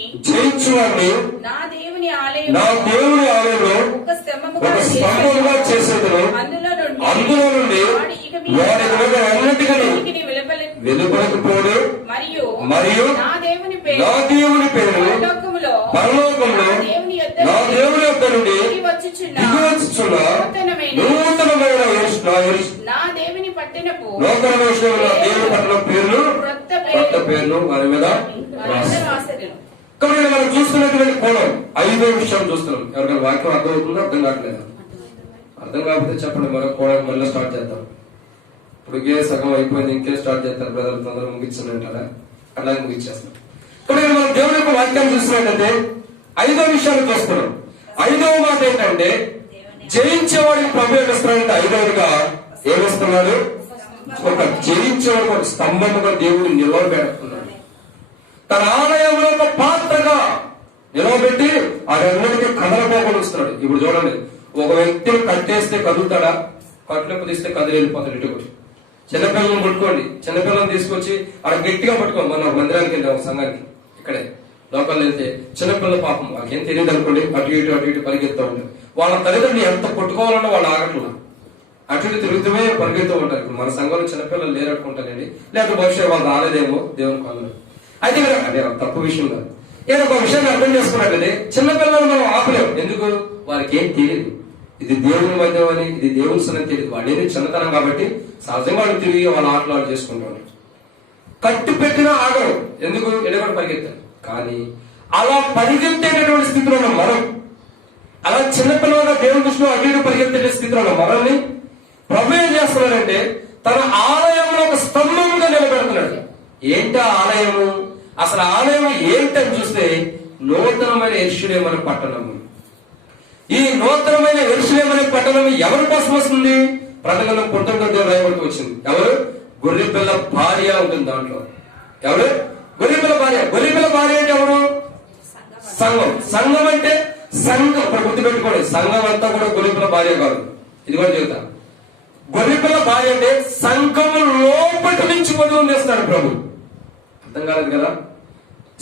నా దేవుని ఆలయంలో ఒక స్తంభముగా చేసేదను. అందులో నుండి వాడి వెలుపడకపోడు మరియు నా దేవుని పేరు పరలోకంలో నా దేవుని యొక్క నుండి దిగివచ్చుచున్న నూతనమైన నా దేవుని పట్టణపు నూతన దేవుని పట్టణం పేర్లు కొత్త పేర్లు వారి మీద. కాబట్టి మనం చూస్తున్నటువంటి కోణం 5వ విషయం చూస్తున్నాం. ఎవరికైనా వాక్యం అర్థం అవుతుందో అర్థం కావట్లేదు? అర్థం కాకపోతే చెప్పండి, మరో కోణం మళ్ళీ స్టార్ట్ చేద్దాం. ఇప్పుడు సగం అయిపోయింది, ఇంకే స్టార్ట్ చేస్తారు బ్రదర్, తొందరగా ముగించండి అంటారా? అలాగే ముగించేస్తాం. ఇప్పుడు మనం దేవుని యొక్క వాక్యాన్ని చూసినట్లయితే 5వ విషయాన్ని చూస్తున్నాం. 5వ మాట ఏంటంటే జయించేవాడికి ప్రభు ఏమిస్తున్నాడంటే 5వదిగా ఏమిస్తున్నాడు? ఒక జయించేవాడు ఒక స్తంభముగా దేవుడు నిలవబెడుతున్నాడు. తన ఆలయంలో ఒక పాత్రగా నిలవబెట్టి అదన్నిటికీ కదలపోకుండా ఇస్తున్నాడు. ఇప్పుడు చూడండి, ఒక వ్యక్తిని కట్టేస్తే కదులుతాడా? కట్లకు తీస్తే కదిలి వెళ్ళిపోతాడు ఇటు. చిన్నపిల్లలను పట్టుకోండి, చిన్నపిల్లలను తీసుకొచ్చి అక్కడ గట్టిగా పట్టుకోండి. మన మందిరానికి వెళ్ళాం, ఒక సంఘానికి ఇక్కడే లోకల్ వెళ్తే చిన్నపిల్లల పాపం వాళ్ళకి ఏం తెలియదు అనుకోండి, అటు ఇటు పరిగెత్తూ ఉంటారు. వాళ్ళ తల్లిదండ్రులు ఎంత కొట్టుకోవాలన్నా వాళ్ళు ఆగట్లా, అటు ఇటు తిరుగుతూనే పరిగెత్తూ ఉంటారు. ఇప్పుడు మన సంఘంలో చిన్నపిల్లలు లేరట్టుకుంటారండి, లేకపోతే భవిష్యత్తు వాళ్ళు రాలేదేమో దేవుని పనులు. అయితే అదే తప్పు విషయం కాదు. ఏదో ఒక విషయాన్ని అర్థం చేసుకున్నట్లయితే చిన్నపిల్లలు మనం ఆపలేము. ఎందుకు? వారికి ఏం తెలియదు. ఇది దేవుని మధ్య అని, ఇది దేవుని సన్ని తెలియదు. వాడేది చిన్నతనం కాబట్టి సహజంగా వాళ్ళు తిరిగి వాళ్ళ ఆటలు చేసుకుంటారు. కట్టు పెట్టినా ఆగరు. ఎందుకు? ఎడగొడ పరిగెత్తారు. కానీ అలా పరిగెత్తేటటువంటి స్థితిలో ఉన్న మనం, అలా చిన్నపిల్లలుగా దేవుని దృష్టిలో అటు ఇటు పరిగెత్తే స్థితిలో ఉన్న మనల్ని ప్రభు ఏం చేస్తున్నాడంటే తన ఆలయంలో ఒక స్తంభంగా నిలబెడుతున్నాడు. ఏంటి ఆలయము? అసలు ఆలయం ఏంటని చూస్తే నూతనమైన యెరూషలేము పట్టణము. ఈ నూతనమైన యెరూషలేము పట్టణం ఎవరి కోసం వస్తుంది? ప్రకటన 19 రాయబడుతూ వచ్చింది. ఎవరు? గొర్రెపిల్ల భార్య ఉంటుంది దాంట్లో. ఎవరు? గొర్రెపిల్ల భార్య. గొర్రెపిల్ల భార్య అంటే ఎవరు? సంఘం. సంఘం అంటే సంఘం. ఇప్పుడు గుర్తుపెట్టుకోండి, సంఘం అంతా కూడా గొర్రెపిల్ల భార్య కాదు. ఇది కూడా చెబుతా. గొర్రెపిల్ల భార్య అంటే సంఘము లోపటి నుంచి వధువు చేస్తాడు ప్రభు. అర్థం కాలేదు కదా?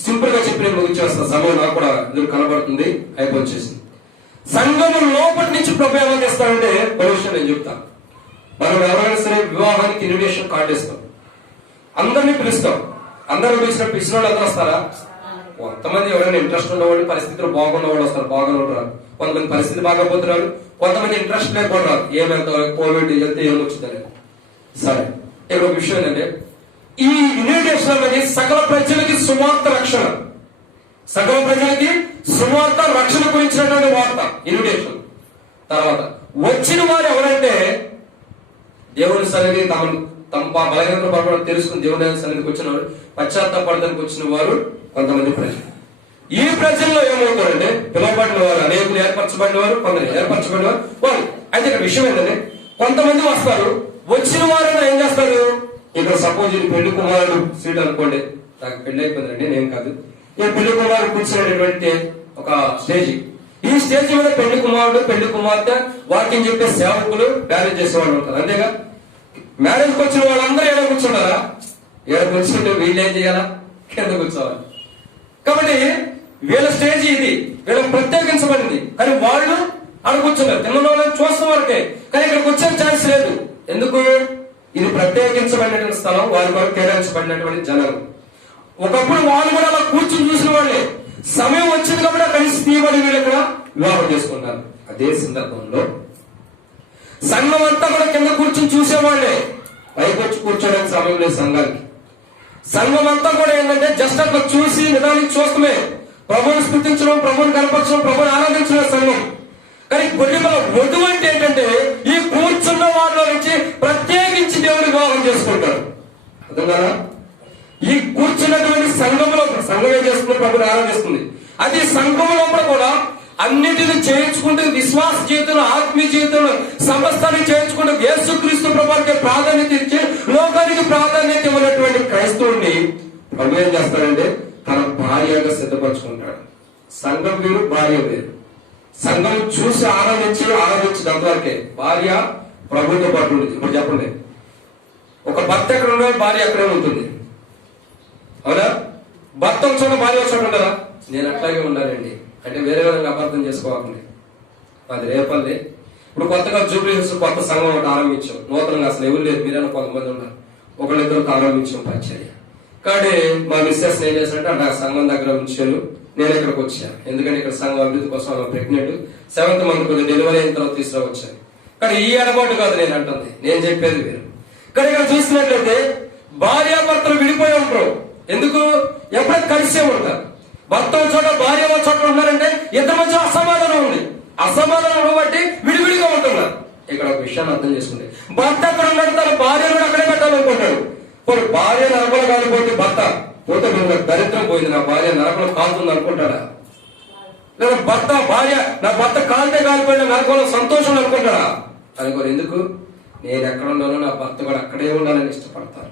సింపుల్ గా చెప్పి నేను ముగించేస్తాను. సమయం నాకు కూడా ఎదురు కనబడుతుంది, అయిపోయింది. సంఘము లోపటి నుంచి ప్రభు ఏమో చేస్తాడంటే ఒక విషయం నేను చెప్తాను. మనం ఎవరైనా సరే వివాహానికి ఇన్విటేషన్ కార్డు ఇస్తాం, అందరినీ పిలుస్తాం. అందరూ పిలిచిన వాళ్ళు అందరూ వస్తారా? కొంతమంది ఎవరైనా ఇంట్రెస్ట్ ఉన్నవాళ్ళు, పరిస్థితులు బాగున్న వాళ్ళు వస్తారు, బాగున్నారు. కొంతమంది పరిస్థితి బాగపోతున్నారు, కొంతమంది ఇంట్రెస్ట్ లేకుండా ఏమైతే కోవిడ్ వెళ్తే ఏమొచ్చిందని. సరే, ఇక్కడ ఒక విషయం ఏంటంటే ఈ ఇన్విటేషన్ అనేది సకల ప్రజలకి సువార్త రక్షణ, సకల ప్రజలకి సువార్త రక్షణ గురించినటువంటి వార్త ఇన్విటేషన్. తర్వాత వచ్చిన వారు ఎవరంటే దేవుని సన్నిధి తమ బలహీనత పడడం తెలుసుకుని దేవుని సన్నిధికి వచ్చిన వారు, పశ్చాత్తాపడడానికి వచ్చిన వారు కొంతమంది ప్రజలు. ఈ ప్రజల్లో ఏమవుతారంటే పిలువబడిన వారు, అనేకులు ఏర్పరచబడిన వారు, కొందరు ఏర్పరచబడిన వారు వాళ్ళు. అయితే ఇక్కడ విషయం ఏంటంటే కొంతమంది వస్తారు, వచ్చిన వారైనా ఏం చేస్తారు? ఇక్కడ సపోజ్ ఇది పెళ్లి కుమారుడు సీట్ అనుకోండి, నాకు పెళ్లి అయిపోయిందండి, నేను కాదు. ఈ పెళ్లి కుమారుడు కూర్చునేటటువంటి ఒక స్టేజ్. ఈ స్టేజ్ మీద పెళ్లి కుమారుడు, పెళ్లి కుమార్తె, వాక్యం చెప్పే సేవకులు, మ్యారేజ్ చేసేవాళ్ళు ఉంటారు. అంతేగా? మ్యారేజ్కి వచ్చిన వాళ్ళందరూ ఏడ కూర్చుంటారా? ఏడ కూర్చుంటే వీళ్ళు ఏం చేయాలా? కింద కూర్చోవాలి. కాబట్టి వీళ్ళ స్టేజ్ ఇది, వీళ్ళకి ప్రత్యేకించబడింది. కానీ వాళ్ళు ఆడ కూర్చున్నారు, తిన్న వాళ్ళని చూస్తున్న వరకే. కానీ ఇక్కడికి వచ్చే ఛాన్స్ లేదు. ఎందుకు? ఇది ప్రత్యేకించబడినటువంటి స్థలం, వారి కొరకు కేటాయించబడినటువంటి జనం. ఒకప్పుడు వాళ్ళు కూడా అలా కూర్చుని చూసిన వాళ్ళే. సమయం వచ్చింది కాబట్టి కలిసి తీయబడి వీళ్ళు ఇక్కడ వివాహం చేసుకుంటారు. అదే సందర్భంలో సంఘం అంతా కూడా కింద కూర్చుని చూసేవాళ్లే, పైకి వచ్చి కూర్చోడానికి సమయం లేదు సంఘానికి. సంఘం అంతా కూడా ఏంటంటే జస్ట్ అట్లా చూసి నిదానికి చూస్తమే, ప్రభుని స్థుతించడం, ప్రభుని కనపరచడం, ప్రభుని ఆరాధించడం సంఘం. కానీ గొర్రెపిల్ల వధువు అంటే ఏంటంటే ఈ కూర్చున్న వాళ్ళ నుంచి ప్రత్యేకించి దేవుని వివాహం చేసుకుంటారు. అర్థం కదా? ఈ కూర్చున్నటువంటి సంఘంలో సంఘం ఏం చేస్తుంది? ప్రభుని ఆరాధిస్తుంది. అది సంఘం లోపల కూడా అన్నిటిని చేయించుకుంటే విశ్వాస జీవితంలో, ఆత్మీయ జీవితంలో సమస్తాన్ని చేయించుకుంటే యేసుక్రీస్తు ప్రభువుకి ప్రాధాన్యత ఇచ్చి లోకానికి ప్రాధాన్యత ఇవ్వనటువంటి క్రైస్తవుడిని ప్రభు ఏం చేస్తాడంటే తన భార్యగా సిద్ధపరచుకుంటాడు. సంఘం వేరు, భార్య వేరు. సంఘం చూసి ఆరాధించి అంతవరకే. భార్య ప్రభుత్వ పాటు ఉంటుంది. ఇప్పుడు చెప్పండి, ఒక భర్త ఎక్కడ ఉండే భార్య అక్కడే ఉంటుంది, అవునా? భర్త ఒక చోట భార్య ఒక చోట ఉండరా? నేను అట్లాగే ఉండాలండి అంటే వేరే విధంగా అపార్థం చేసుకోవాలి. అది రేపల్లి. ఇప్పుడు కొత్తగా జూబ్లీహిల్స్ కొత్త సంఘం ఒకటి ఆరంభించాం, నూతనంగా, అసలు ఎవరు లేదు, మీరైనా కొంతమంది ఉన్నారు, ఒకళ్ళిద్దరు ఆరంభించాం పరిచర్య. కానీ మా మిస్సెస్ ఏం చేసినట్టు అంటే ఆ సంఘం దగ్గర ఉంచాను, నేను ఇక్కడికి వచ్చాను. ఎందుకంటే ఇక్కడ సంఘం అభివృద్ధి కోసం ఆమె ప్రెగ్నెంట్, 7th month కొద్దిగా డెలివరీ అయిన తర్వాత తీసుకురావచ్చాను. కానీ ఈ ఎడబాటు కాదు నేను అంటుంది, నేను చెప్పేది వేరు. కానీ ఇక్కడ చూసినట్లయితే భార్యాభర్తలు విడిపోయి ఉంటారు. ఎందుకు? ఎప్పుడైతే కలిసే ఉంటారు. భర్త ఒక చోట, భార్య ఒక చోట ఉన్నారంటే ఇద్దరి మధ్య అసమాధానం ఉంది. అసమాధానం బట్టి విడివిడిగా ఉంటున్నారు. ఇక్కడ ఒక విషయాన్ని అర్థం చేసుకుంటే భర్త అక్కడ ఉన్నాడు, తన భార్యను కూడా అక్కడే పెట్టాలనుకుంటాడు. ఇప్పుడు భార్య నరకలు కాలిపోతే భర్త పోతే నాకు దరిద్రం పోయింది, నా భార్య నరకంలో కాలుతుంది అనుకుంటాడా? లేదా నా భర్త కాలితే కాలిపోయిన నరకంలో సంతోషం అనుకుంటాడా? అనుకోరు. ఎందుకు? నేను ఎక్కడ ఉన్నానో నా భర్త కూడా అక్కడే ఉండాలని ఇష్టపడతారు.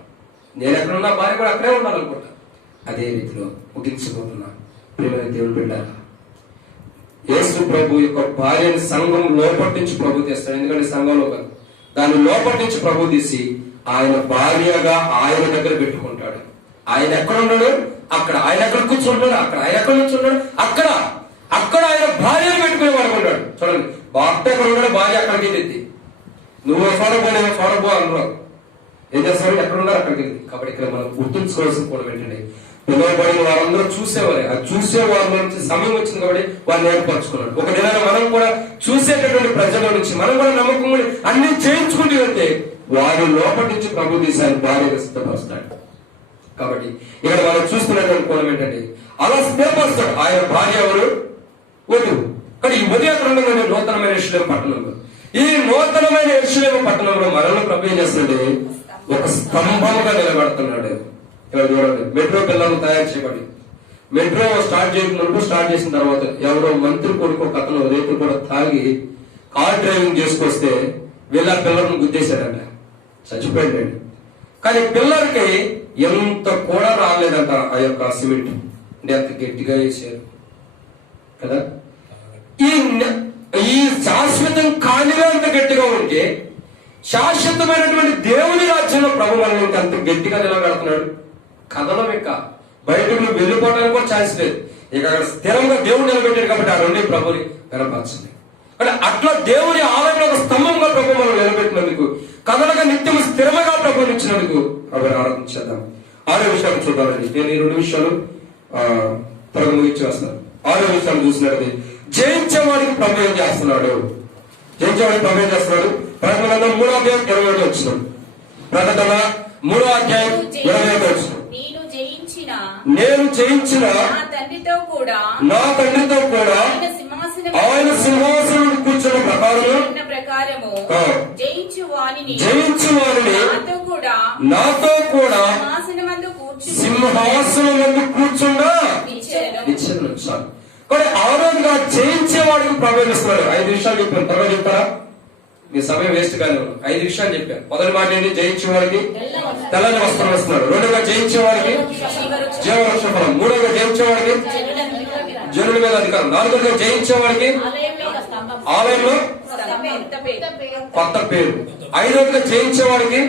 నేను ఎక్కడ ఉన్నా భార్య కూడా అక్కడే ఉండాలనుకుంటా. అదే రీతిలో ముగించిపోతున్నా ప్రియమైన దేవుని బిడ్డారా, యేసు ప్రభు యొక్క భార్యని సంఘం లోపటి నుంచి ప్రభు తీస్తాడు. ఎందుకంటే సంఘంలో కాదు, దాన్ని లోపటి నుంచి ప్రభు తీసి ఆయన భార్యగా ఆయన దగ్గర పెట్టుకుంటాడు. ఆయన ఎక్కడ ఉన్నాడు అక్కడ, ఆయన ఎక్కడ కూర్చుంటాడు అక్కడ, ఆయన ఎక్కడ కూర్చుంటాడు అక్కడ, అక్కడ ఆయన భార్యను పెట్టుకుని వాడుకుంటాడు. చూడండి, భర్త ఎక్కడ ఉన్నాడు, భార్య అక్కడికి వెళ్ళింది. నువ్వు చూడబో నేను చూడబో అన్నారు. ఏం చేస్తారు? ఎక్కడ ఉన్నారు అక్కడికి వెళ్ళింది. కాబట్టి ఇక్కడ మనం గుర్తుంచుకోవాల్సిన కూడా ఏంటంటే, పిలువబడిన వారందరూ చూసేవారే. ఆ చూసే వారి నుంచి సమయం వచ్చింది కాబట్టి వారిని ఏర్పరచుకున్నాడు. ఒక దినాన్ని మనం కూడా చూసేటటువంటి ప్రజల నుంచి మనం కూడా నమ్మకం అన్ని చేయించుకుంటూ వెళ్తే వారి లోపటి నుంచి ప్రభు తీసారి భార్యగా సిద్ధపరుస్తాడు. కాబట్టి ఇక్కడ మనం చూస్తున్నటువంటి కోణం ఏంటంటే, అలా సిద్ధపరుస్తాడు. ఆయన భార్య ఎవరు? వధువు. కానీ ఈ వధువు ఎక్కడ ఉందంటే నూతనమైన యెరూషలేము పట్టణంలో. ఈ నూతనమైన యెరూషలేము పట్టణంలో మనల్ని ప్రభు ఏం చేస్తున్నాడు? ఒక స్తంభముగా నిలబడుతున్నాడు. ఇక్కడ చూడండి, మెట్రో పిల్లలు తయారు చేయబడి మెట్రో స్టార్ట్ చేసిన తర్వాత ఎవరో మంత్రి కొడుకు ఒక అతను రేపు కూడా తాగి కార్ డ్రైవింగ్ చేసుకొస్తే వీళ్ళ పిల్లలను గుద్దేశాడంట, చచ్చిపోయాడండి. కానీ పిల్లలకి ఎంత కూడా రాలేదంట ఆ యొక్క సిమెంట్, అంటే అంత గట్టిగా వేసారు కదా. ఈ శాశ్వతం కానిగా అంత గట్టిగా ఉంటే శాశ్వతమైనటువంటి దేవుని రాజ్యంలో ప్రభు మనల్ని అంత గట్టిగా నిలబెడుతున్నాడు. కథనం ఇంకా బయటకు నువ్వు వెళ్ళిపోవడానికి కూడా ఛాన్స్ లేదు. ఇక అక్కడ స్థిరంగా దేవుడు నిలబెట్టాడు కాబట్టి ఆ రెండే ప్రభుని కనపరచింది. అంటే అట్లా దేవుని ఆలయంలో ఒక స్తంభంగా ప్రభు మనం నిలబెట్టినందుకు, కథలుగా నిత్యం స్థిరముగా ప్రభుని ఇచ్చినందుకు ప్రభుని ఆరాధించేద్దాం. 6వ విషయాలు చూద్దామండి. నేను ఈ 2 విషయాలు త్వరగా ముగించి వస్తున్నాను. 6వ విషయాలు చూసినట్టు జయించేవాడికి ప్రభు ఏం చేస్తున్నాడు? జయించేవాడికి ప్రభు ఏం చేస్తున్నాడు? ప్రకటన 3వ అధ్యాయం 27 వచ్చినాడు. ప్రకటన 3వ అధ్యాయం 27 వచ్చినాడు. నేను జయించిన నా తండ్రితో కూడా ఆయన సింహాసనం కూర్చున్న ప్రకారము జయించు వారిని నాతో కూడా సింహాసనం కూర్చుండా నిచ్చెను. కానీ ఆ రోజుగా జయించేవాడికి ప్రవేశిస్తున్నాడు. 5 విషయాలు చెప్పాను, త్వరగా చెప్తారా? మీ సమయం వేస్ట్ కానీ 5 విషయాలు చెప్పాను. మొదటి మాట ఏంటి? జయించే వారికి తెల్లని వస్త్రం ఇస్తున్నాడు. 2గా జయించే వారికి జీవవృక్ష ఫలం. 3గా జయించే వారికి జనుల మీద అధికారం. 4గా జయించే వారికి ఆలయంలో కొత్త పేరు. 5వదిగా జయించే వాడికి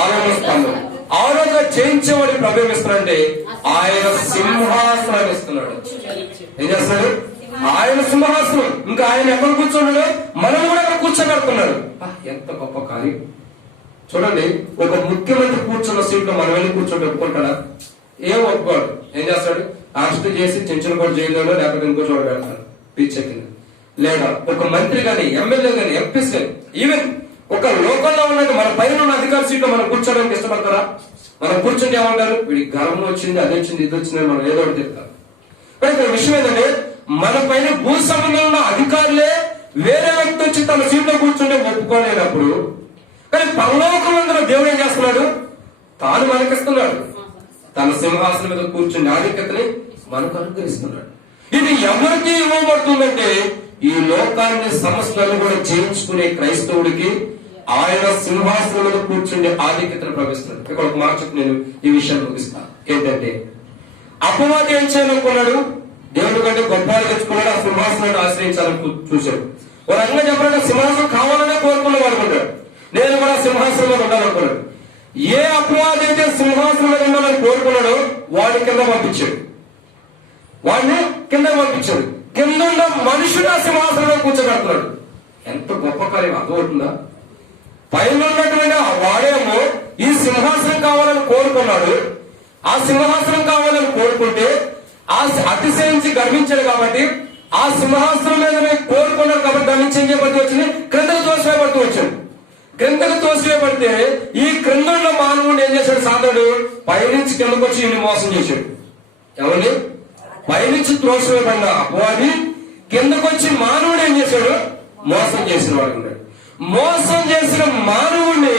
ఆలయంలో స్తంభం. 6వదిగా జయించే వాడికి ప్రవేశిస్తున్నాడంటే ఆయన సింహాసనాన్ని ఇస్తున్నాడు. ఏం చేస్తున్నాడు? ఆయన సింహాసనం. ఇంకా ఆయన ఎక్కడ కూర్చున్నాడు? మనం కూడా అక్కడ కూర్చోబెడుతున్నాడు. ఎంత గొప్ప కార్యం చూడండి. ఒక ముఖ్యమంత్రి కూర్చున్న సీట్లో మనం వెళ్ళి కూర్చొని ఒప్పుకుంటాడా? ఏం ఒప్పుకోడు. ఏం చేస్తాడు? అరెస్ట్ చేసి చెంచులకోట జైల్లోనో లేకపోతే ఇంకో చోట పెడతాడు పిచ్చెక్కింది. లేదా ఒక మంత్రి కానీ, ఎమ్మెల్యే కానీ, ఎంపీస్ కానీ, ఈవెన్ ఒక లోకల్లో ఉన్నట్టు మన పైన ఉన్న అధికార సీట్లో మనం కూర్చోడానికి ఇష్టపడతారా? మనం కూర్చుంటే ఏమంటారు? వీడికి గర్వం వచ్చింది, అది వచ్చింది, ఇది వచ్చింది, మనం ఏదో ఒకటి తిరుగుతారు. కానీ ఇక్కడ విషయం ఏంటంటే, మన పైన భూ సంబంధంలో ఉన్న అధికారులే వేరే వ్యక్తి వచ్చి తన సీట్లో కూర్చుంటే ఒప్పుకోలేనప్పుడు, కానీ పరలోకమందులో దేవుడు ఏం చేస్తున్నాడు? తాను మనకిస్తున్నాడు. తన సింహాసనం మీద కూర్చుని ఆధిక్యతని మనకు అనుగ్రహిస్తున్నాడు. ఇది ఎవరికి ఇవ్వబడుతుందంటే, ఈ లోకాన్ని సమస్యలను కూడా జయించుకునే క్రైస్తవుడికి ఆయన సింహాసనం మీద కూర్చుండే ఆధిక్యతను ప్రవేశిస్తున్నాడు. ఇక్కడ ఒక మాట చెప్పి నేను ఈ విషయాన్ని ముగిస్తా. ఏంటంటే, అపవాది ఏం చేయాలనుకున్నాడు? దేవుడి కంటే గొప్పలు తెచ్చుకున్నాడు. ఆ సింహాసనాన్ని ఆశ్రయించాలని చూశాడు. ఒక రకంగా చెప్పాలంటే సింహాసనం కావాలనే కోరుకున్న వాడుకుంటాడు. నేను కూడా సింహాసనం మీద ఉండాలనుకున్నాడు. ఏ అపవాది అయితే సింహాసనం మీద ఉండాలని కోరుకున్నాడో వాడిని కింద పంపించాడు. కింద ఉన్న మనుషుడు ఆ సింహాసనంలో కూర్చోబెడుతున్నాడు. ఎంత గొప్ప కార్యం అర్థమవుతుందా? పైన ఉన్నటువంటి వాడేమో ఈ సింహాసనం కావాలని కోరుకున్నాడు. ఆ సింహాసనం కావాలని కోరుకుంటే ఆ అతిశయించి గర్వించాడు కాబట్టి ఆ సింహాసనం మీద కోరుకున్నాడు కాబట్టి గర్వించి ఏం చేయబడుతూ వచ్చింది? క్రిందకు తోసివేయబడుతూ వచ్చాడు. క్రిందకు తోసివేయబడితే ఈ క్రింద ఉన్న మానవుడు ఏం చేశాడు? సాధుడు పైనుంచి కిందకు వచ్చి ఈయన మోసం చేశాడు. ఎవరిని? పైనుంచి త్రోసివేయబడిన అపవాది కిందకు వచ్చి మానవుడు ఏం చేశాడు? మోసం చేసిన వాడు ఉన్నాడు. మోసం చేసిన మానవుడిని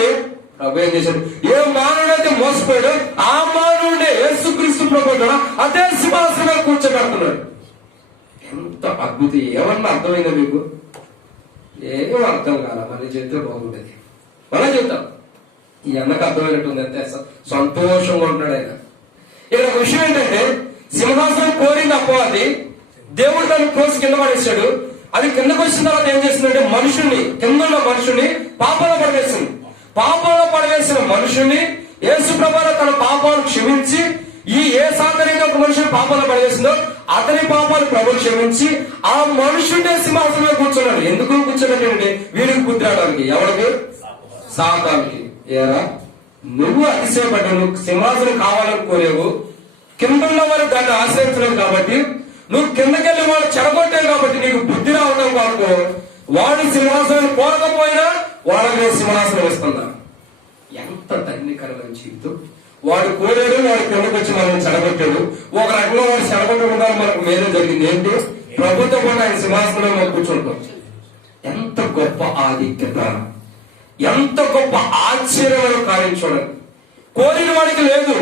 ప్రభు ఏం చేశాడు? ఏ మానవుడైతే మోసపోయాడో ఆ మానవుడే యేసుక్రీస్తు ప్రభు అర్థమైందా మీకు? ఏమీ అర్థం కాల. మళ్ళీ చెప్తే బాగుంటుంది. మళ్ళీ చెప్తాం. ఈ అన్నకు అర్థమైనట్టుంది అంతే. సంతోషంగా ఉంటున్నాడు ఆయన. ఇక్కడ ఒక విషయం ఏంటంటే, సింహాసనం కోరింది అపవాది, దేవుడు దాన్ని కోసి కింద పడేశాడు. అది కిందకు వచ్చిన తర్వాత ఏం చేసిందంటే, మనుషుని కింద ఉన్న మనుషుని పాపంలో పడవేసింది. పాపంలో పడవేసిన మనుషుని యేసు ప్రభువు తన పాపాలను క్షమించి, ఏ సాధనైతే ఒక మనుషుని పాపాలు పడవేసిందో అతని పాపాలు ప్రభు క్షమించి ఆ మనుషుడే సింహాసనంలో కూర్చున్నాడు. ఎందుకు కూర్చున్నట్టు? వీడికి బుద్ధి రావడానికి. ఎవరికి? సాతానికి. ఏరా, నువ్వు అతిశయపడ్డావు, నువ్వు సింహాసనం కావాలని కోరేవు, కింద ఉన్న వారు దాన్ని ఆశ్రయించలేదు కాబట్టి, నువ్వు కిందకెళ్ళి వాళ్ళు చెడగొట్టావు కాబట్టి నీకు బుద్ధి రావడం కాదు. వాడు సింహాసనం కోరకపోయినా వాళ్ళకి నేను సింహాసనం ఇస్తున్నా. ఎంత ధన్యకరమైన జీవితం! వాడు కోరాడు, వాడు కిందకు వచ్చి మనం చెడగొట్టాడు. ఒక రకంగా వాడు చెడగొట్టకుండా మనకు మేలు జరిగింది. ఏంటి? ప్రభుత్వం కూడా ఆయన సింహాసనంలో మనం కూర్చుంటాం. ఎంత గొప్ప ఆధిక్యత, ఎంత గొప్ప ఆశ్చర్యమైన కార్యం చూడండి. కోరిన వాడికి లేదు,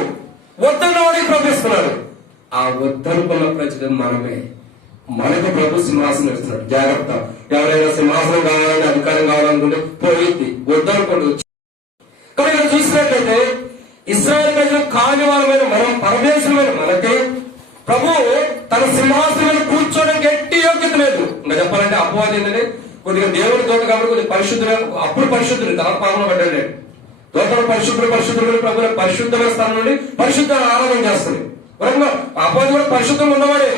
వద్దన్న వాడికి ప్రవేశిస్తున్నాడు. ఆ వద్దనుకున్న ప్రజలు మనమే. మనకు ప్రభు సింహాసనం ఇస్తున్నాడు. జాగ్రత్త. ఎవరైనా సింహాసనం కావాలని, అధికారం కావాలనుకుంటే పోయింది, వద్దనుకోండి. కానీ ఇక్కడ చూసినట్లయితే ఇశ్రాయేలు ప్రజలు కానివారమైన మనం, పరదేశమైన మనకి ప్రభు తన సింహాసనం కూర్చోడానికి ఎట్టి యోగ్యత లేదు. ఇంకా చెప్పాలంటే అపవాది ఏంటంటే, కొద్దిగా దేవుడి దూత కాబట్టి కొద్దిగా పరిశుద్ధులు, అప్పుడు పరిశుద్ధులు, తర్వాత పాపంలో పడ్డాడు. దూతలు పరిశుద్ధులు ప్రభు పరిశుద్ధమైన స్థానం నుండి పరిశుద్ధ ఆరాధన చేస్తుంది. వరంగా అపవాది కూడా పరిశుద్ధంగా ఉన్నవాడే,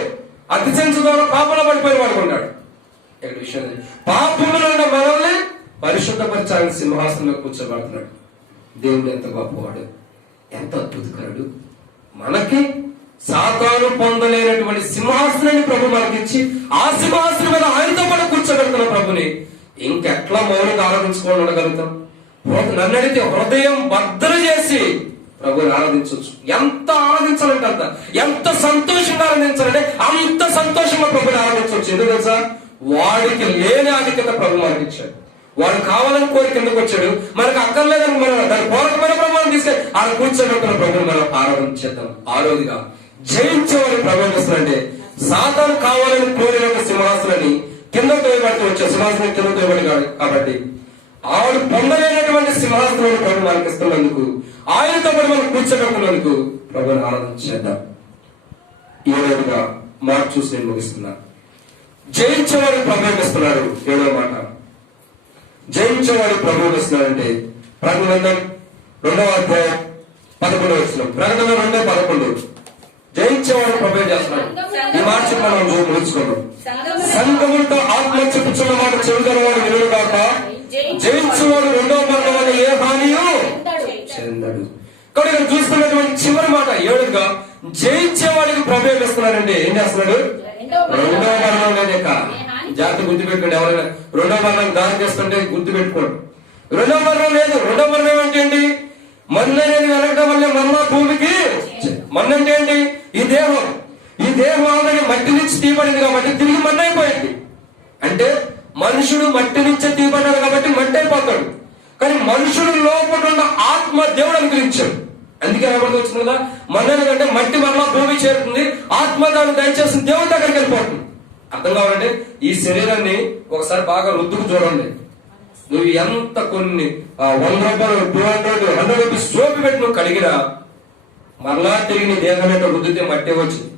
అతిశయించడం పాపంలో పడిపోయిన వాడు ఉన్నాడు. ఇక్కడ విషయం పాపంలో ఉన్న మనల్ని పరిశుద్ధపరచాలని సింహాసనంలో కూర్చోబడుతున్నాడు. దేవుడు ఎంత గొప్పవాడు, ఎంత అద్భుతకరుడు! మనకి సాతాను పొందలేనటువంటి సింహాసనాన్ని ప్రభు మనకిచ్చి, ఆ సింహాసనం మీద ఆయనతో పాటు కూర్చోబెడుతున్న ప్రభుని ఇంకెట్లా మౌనంగా ఆరాధించుకోవాలి ఉండగలుగుతాం? నన్ను అడిగితే హృదయం బద్దలు చేసి ప్రభుని ఆరాధించవచ్చు. ఎంత ఆరాధించాలంటే అంత, ఎంత సంతోషంగా ఆరాధించాలంటే అంత సంతోషంగా ప్రభుని ఆరాధించవచ్చు. ఎందుకు తెలుసా? వాడికి లేని ఆధిక్యత ప్రభు మనకి ఇచ్చాడు. వాడు కావాలని కోరి కిందకు వచ్చాడు, మనకు అక్కర్లేదని మనం దాని పూర్వకమైన ప్రభావం తీసుకొని ఆయన కూర్చోబెట్టిన ప్రభుని మనం ఆరాధించేద్దాం. ఆరోదిగా జయించేవాడిని ప్రవేశిస్తారంటే, సాతాను కావాలని కోరిన సింహాసనాన్ని కింద తోయబడుతూ వచ్చాడు. సింహాసనం కింద తోయబడి కాబట్టి ఆవిడ పొందలేనటువంటి సింహాసనాన్ని ప్రభు మనకి ఇస్తున్నందుకు, ఆయనతో పాటు మనం కూర్చోబెట్టినందుకు ప్రభుని ఆరాధించేద్దాం. ఈ విధంగా మాట చూసి నేను ముగిస్తున్నా. జయించేవాడిని ప్రవేశిస్తున్నాడు. 7వ మాట, జయించేవాడు ప్రబోధిస్తున్నాడంటే ప్రకటన 2వ అధ్యాయం 11వ వచనం. ప్రకటన 2:11 జయించేవాడు ప్రభు చేస్తున్నాడు. ఈ మాట మనం ముగించుకున్నాం. సంఘములతో ఆత్మ చెప్పుచున్న మాట చెవిగల వాడు వినుడు కాక, జయించేవాడు 2వ మరణం వల్ల ఏ హానియో చెందడు. కాబట్టి ఇక్కడ చూసుకున్నటువంటి చివరి మాట 7గా జయించేవాడికి ప్రవేశిస్తున్నాడంటే ఏం చేస్తున్నాడు? 2వ మరణం లేక జాగ్రత్త గుర్తుపెట్టుకోండి. ఎవరైనా 2వ మరణం దారి చేస్తుంటే గుర్తుపెట్టుకోండి. 2వ మరణం లేదు. 2వ మరణం అంటే ఏంటి? మన్ను అనేది వెనకడం వల్ల మన్న భూమికి మన్ను అంటే ఏంటి? ఈ దేహం ఆల్రెడీ మట్టి నుంచి తీయబడింది కాబట్టి తిరిగి మన్ను అయిపోయింది. అంటే మనుషుడు మట్టి నుంచే తీయబడ్డాడు కాబట్టి మట్టి అయిపోతాడు. కానీ మనుషుడు లోపల ఉన్న ఆత్మ దేవుడు అనుగ్రహించాడు. అందుకే ఎవరికి వచ్చింది కదా, మన్ను అంటే మట్టి మరలా భూమి చేరుతుంది, ఆత్మ దాన్ని దయచేసిన దేవుడి దగ్గరికి వెళ్ళిపోతుంది. అర్థం కావాలంటే ఈ శరీరాన్ని ఒకసారి బాగా రుద్దుకు చూడండి. నువ్వు ఎంత కొన్ని 100 రూపాయలు 200 100 రూపీస్ సోపు పెట్టి నువ్వు కడిగినా మరలా తిరిగి నీ దేహం ఏంటో రుద్దితే మట్టి వచ్చింది.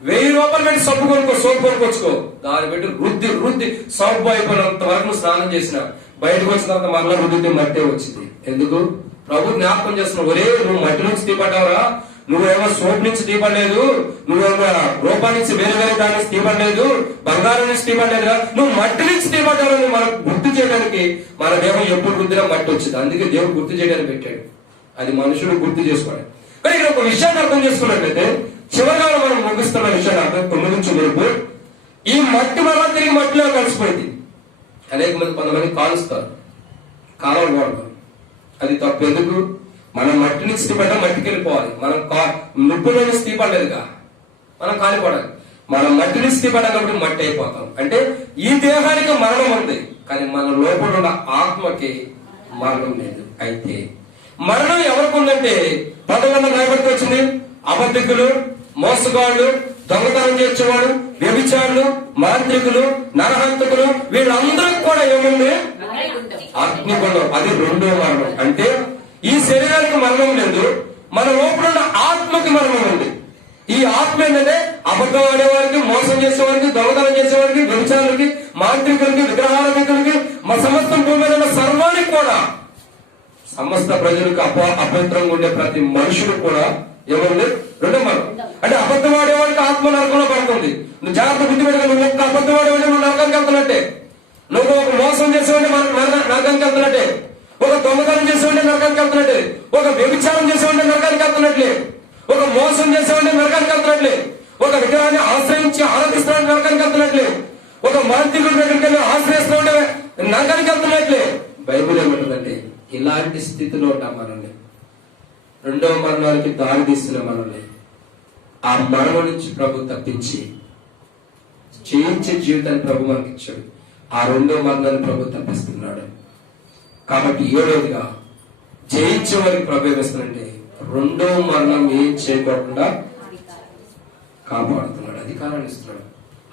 1000 రూపాయలు పెట్టి సబ్బు కొనుక్కో, సోపు కొనుక్కొచ్చుకో, దాన్ని పెట్టి రుద్ది సబ్బు అయిపోయినంత వరకు నువ్వు స్నానం చేసిన బయటకు వచ్చిన తర్వాత మరలా రుద్దితే మట్టే వచ్చింది. ఎందుకు? ప్రభు జ్ఞాపకం చేస్తున్నావు. ఒరే, నువ్వు మట్టి నుంచి తీపడ్డావురా, నువ్వేమో సోప్ నుంచి తీపడలేదు, నువ్వేమో రూపా నుంచి వేరే దాని నుంచి తీపడలేదు, బంగారం నుంచి తీపడలేదురా, నువ్వు మట్టి నుంచి తీపడ్డావు. మనకు గుర్తు చేయడానికి మన దేహం ఎప్పుడు రుద్దినా మట్టి వచ్చింది. అందుకే దేవుడు గుర్తు చేయడానికి పెట్టాడు. అది మనుషుడు గుర్తు చేసుకోవాలి. కానీ ఇక్కడ ఒక విషయాన్ని అర్థం చేసుకున్నట్లయితే, చివరిగా మనం ముగిస్తున్న విషయాన్ని అర్థం 9 నుంచి వరకు ఈ మట్టి మరలా తిరిగి మట్టిలో కలిసిపోయింది. అనేక మంది కొంతమంది కాలుస్తారు, కాలం వాడతారు. అది తప్పు. ఎందుకు? మనం మట్టి నుంచి తీపడ్డా మట్టికి వెళ్ళిపోవాలి. మనం నిప్పులో నుంచి తీపడలేదుగా, మనం కాలిపోవాలి. మనం మట్టి నుంచి తీపడ్డా కాబట్టి మట్టి అయిపోతాం. అంటే ఈ దేహానికి మరణం ఉంది, కానీ మన లోపల ఉన్న ఆత్మకి మరణం లేదు. అయితే మరణం ఎవరికి ఉందంటే, పదవులను రాయబడితే వచ్చింది, అబద్ధికులు, మోసగాళ్ళు, దొంగతనం చేసేవాడు, వ్యభిచారులు, మాంత్రికులు, నరహంతకులు వీళ్ళందరికి కూడా ఏముంది? అగ్నిగుండం. అది రెండో మరణం. అంటే ఈ శరీరానికి మరణం లేదు, మన లోపల ఉన్న ఆత్మకి మరణం ఉంది. ఈ ఆత్మ ఏంటంటే అబద్ధం ఆడేవారికి, మోసం చేసేవారికి, దొంగతనం చేసేవారికి, వ్యభిచారులకి, మాంత్రికులకి, విగ్రహాలకి, మా సమస్తం భూమి మీద ఉన్న సర్వానికి కూడా, సమస్త ప్రజలకు అపవిత్రంగా ఉండే ప్రతి మనుషులు కూడా ఏముంది? రెండో మరణం. అంటే అబద్ధం ఆడేవాడికి ఆత్మ నరకంలో పడుతుంది. నువ్వు జాగ్రత్త గుర్తుపెట్టుగా, నువ్వు ఒక్క అబద్ధం ఆడేవాడి నువ్వు నరకానికి వెళ్తున్నట్టే, నువ్వు ఒక మోసం చేసేవాడి నరకానికి వెళ్తున్నట్టే, ఒక దొంగతనం చేసేవాడి నరకానికి వెళ్తున్నట్టే, ఒక వ్యభిచారం చేసేవాడి నరకానికి వెళ్తున్నట్లే, ఒక మోసం చేసేవాడి నరకానికి వెళ్తున్నట్లే, ఒక విగ్రహాన్ని ఆశ్రయించి ఆరాధిస్తున్న నరకానికి వెళ్తున్నట్లే, ఒక మాంత్రికుడి దగ్గరికి ఆశ్రయిస్తున్న నరకానికి వెళ్తున్నట్లే. బైబిల్ ఏమంటుందంటే ఇలాంటి స్థితిలో ఉంటాం మనల్ని, రెండవ మరణానికి దారి తీస్తున్న మనల్ని ఆ మరణం నుంచి ప్రభు తప్పించి జయించే జీవితాన్ని ప్రభు మనకి ఇచ్చాడు. ఆ రెండవ మరణాన్ని ప్రభు తప్పిస్తున్నాడు. కాబట్టి ఏడవదిగా జయించే వారికి ప్రభు ఏమిస్తానంటే రెండవ మరణం ఏం చేయకుండా కాపాడుతున్నాడు, అధికారాన్ని ఇస్తున్నాడు.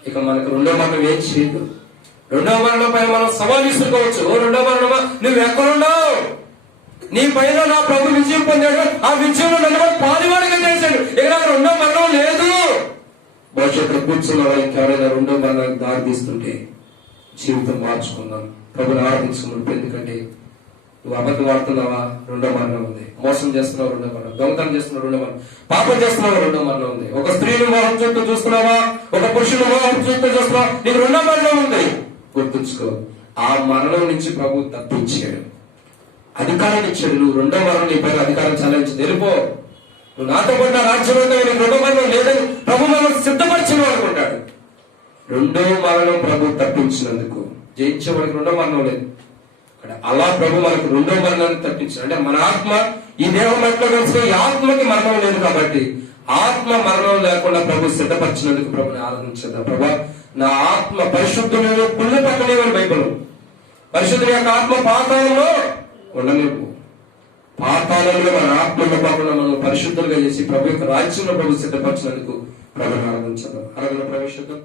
ఇక మనకు రెండవ మరణం ఏం చేయదు. రెండవ మరణం పైన మనం సవాల్ ఇసుకోవచ్చు. రెండవ మరణమా, నువ్వు ఎక్కడున్నావు? నీ పైన నా ప్రభు విజయం పొందాడు, ఆ విజయంలో నన్ను పాలువాడిగా చేశాడు. ఇక నాకు రెండవ మరణం లేదు. భవిష్యత్తులో కూర్చున్న వాళ్ళకి ఎవరైనా రెండవ మరణానికి దారి తీస్తుంటే జీవితం మార్చుకుందాం, ప్రభుని ఆరాధించుకున్నాడు. ఎందుకంటే నువ్వు అబద్ధం ఆడుతున్నావా, రెండో మరణం ఉంది. మోసం చేస్తున్నావు, రెండో మరణం. దొంగతనం చేస్తున్నావు, రెండో మరణం. పాపం చేస్తున్నావు, రెండో మరణం ఉంది. ఒక స్త్రీని మోహం చూస్తూ చూస్తున్నావా, ఒక పురుషుని మోహం చూస్తూ చూస్తున్నావా, నీకు రెండో మరణం ఉంది. గుర్తుంచుకో, ఆ మరణం నుంచి ప్రభు తప్పించాడు, అధికారాన్ని ఇచ్చాడు. నువ్వు రెండో మరణం నీ పైన అధికారం చలాయించి తెలిపో. నువ్వు నాతో పడిన రాజ్యం నీకు రెండో మరణం లేదని ప్రభు మనం సిద్ధపరిచిన అనుకుంటాడు. రెండో మరణం ప్రభు తప్పించినందుకు జయించేవాడికి రెండో మరణం లేదు. అలా ప్రభు మనకు రెండో మరణాన్ని తప్పించాడు. అంటే మన ఆత్మ ఈ దేహం ఎట్లా కలిసి ఈ ఆత్మకి మరణం లేదు కాబట్టి ఆత్మ మరణం లేకుండా ప్రభు సిద్ధపరిచినందుకు ప్రభుని ఆరాధించేద్దాం. ప్రభా, నా ఆత్మ పరిశుద్ధులను పుణ్య పక్కనేవని బైబిల్. పరిశుద్ధుని యొక్క ఆత్మ పాతాళంలో ఉండలేవు. పాతాళంలో మన ఆత్మలో కాకుండా మనం పరిశుద్ధులుగా చేసి ప్రభు యొక్క రాజ్యంలో ప్రభు సిద్ధపరిచినందుకు ప్రభుని ఆరాధించేద్దాం. ఆరాధన ప్రవేశిద్దాం.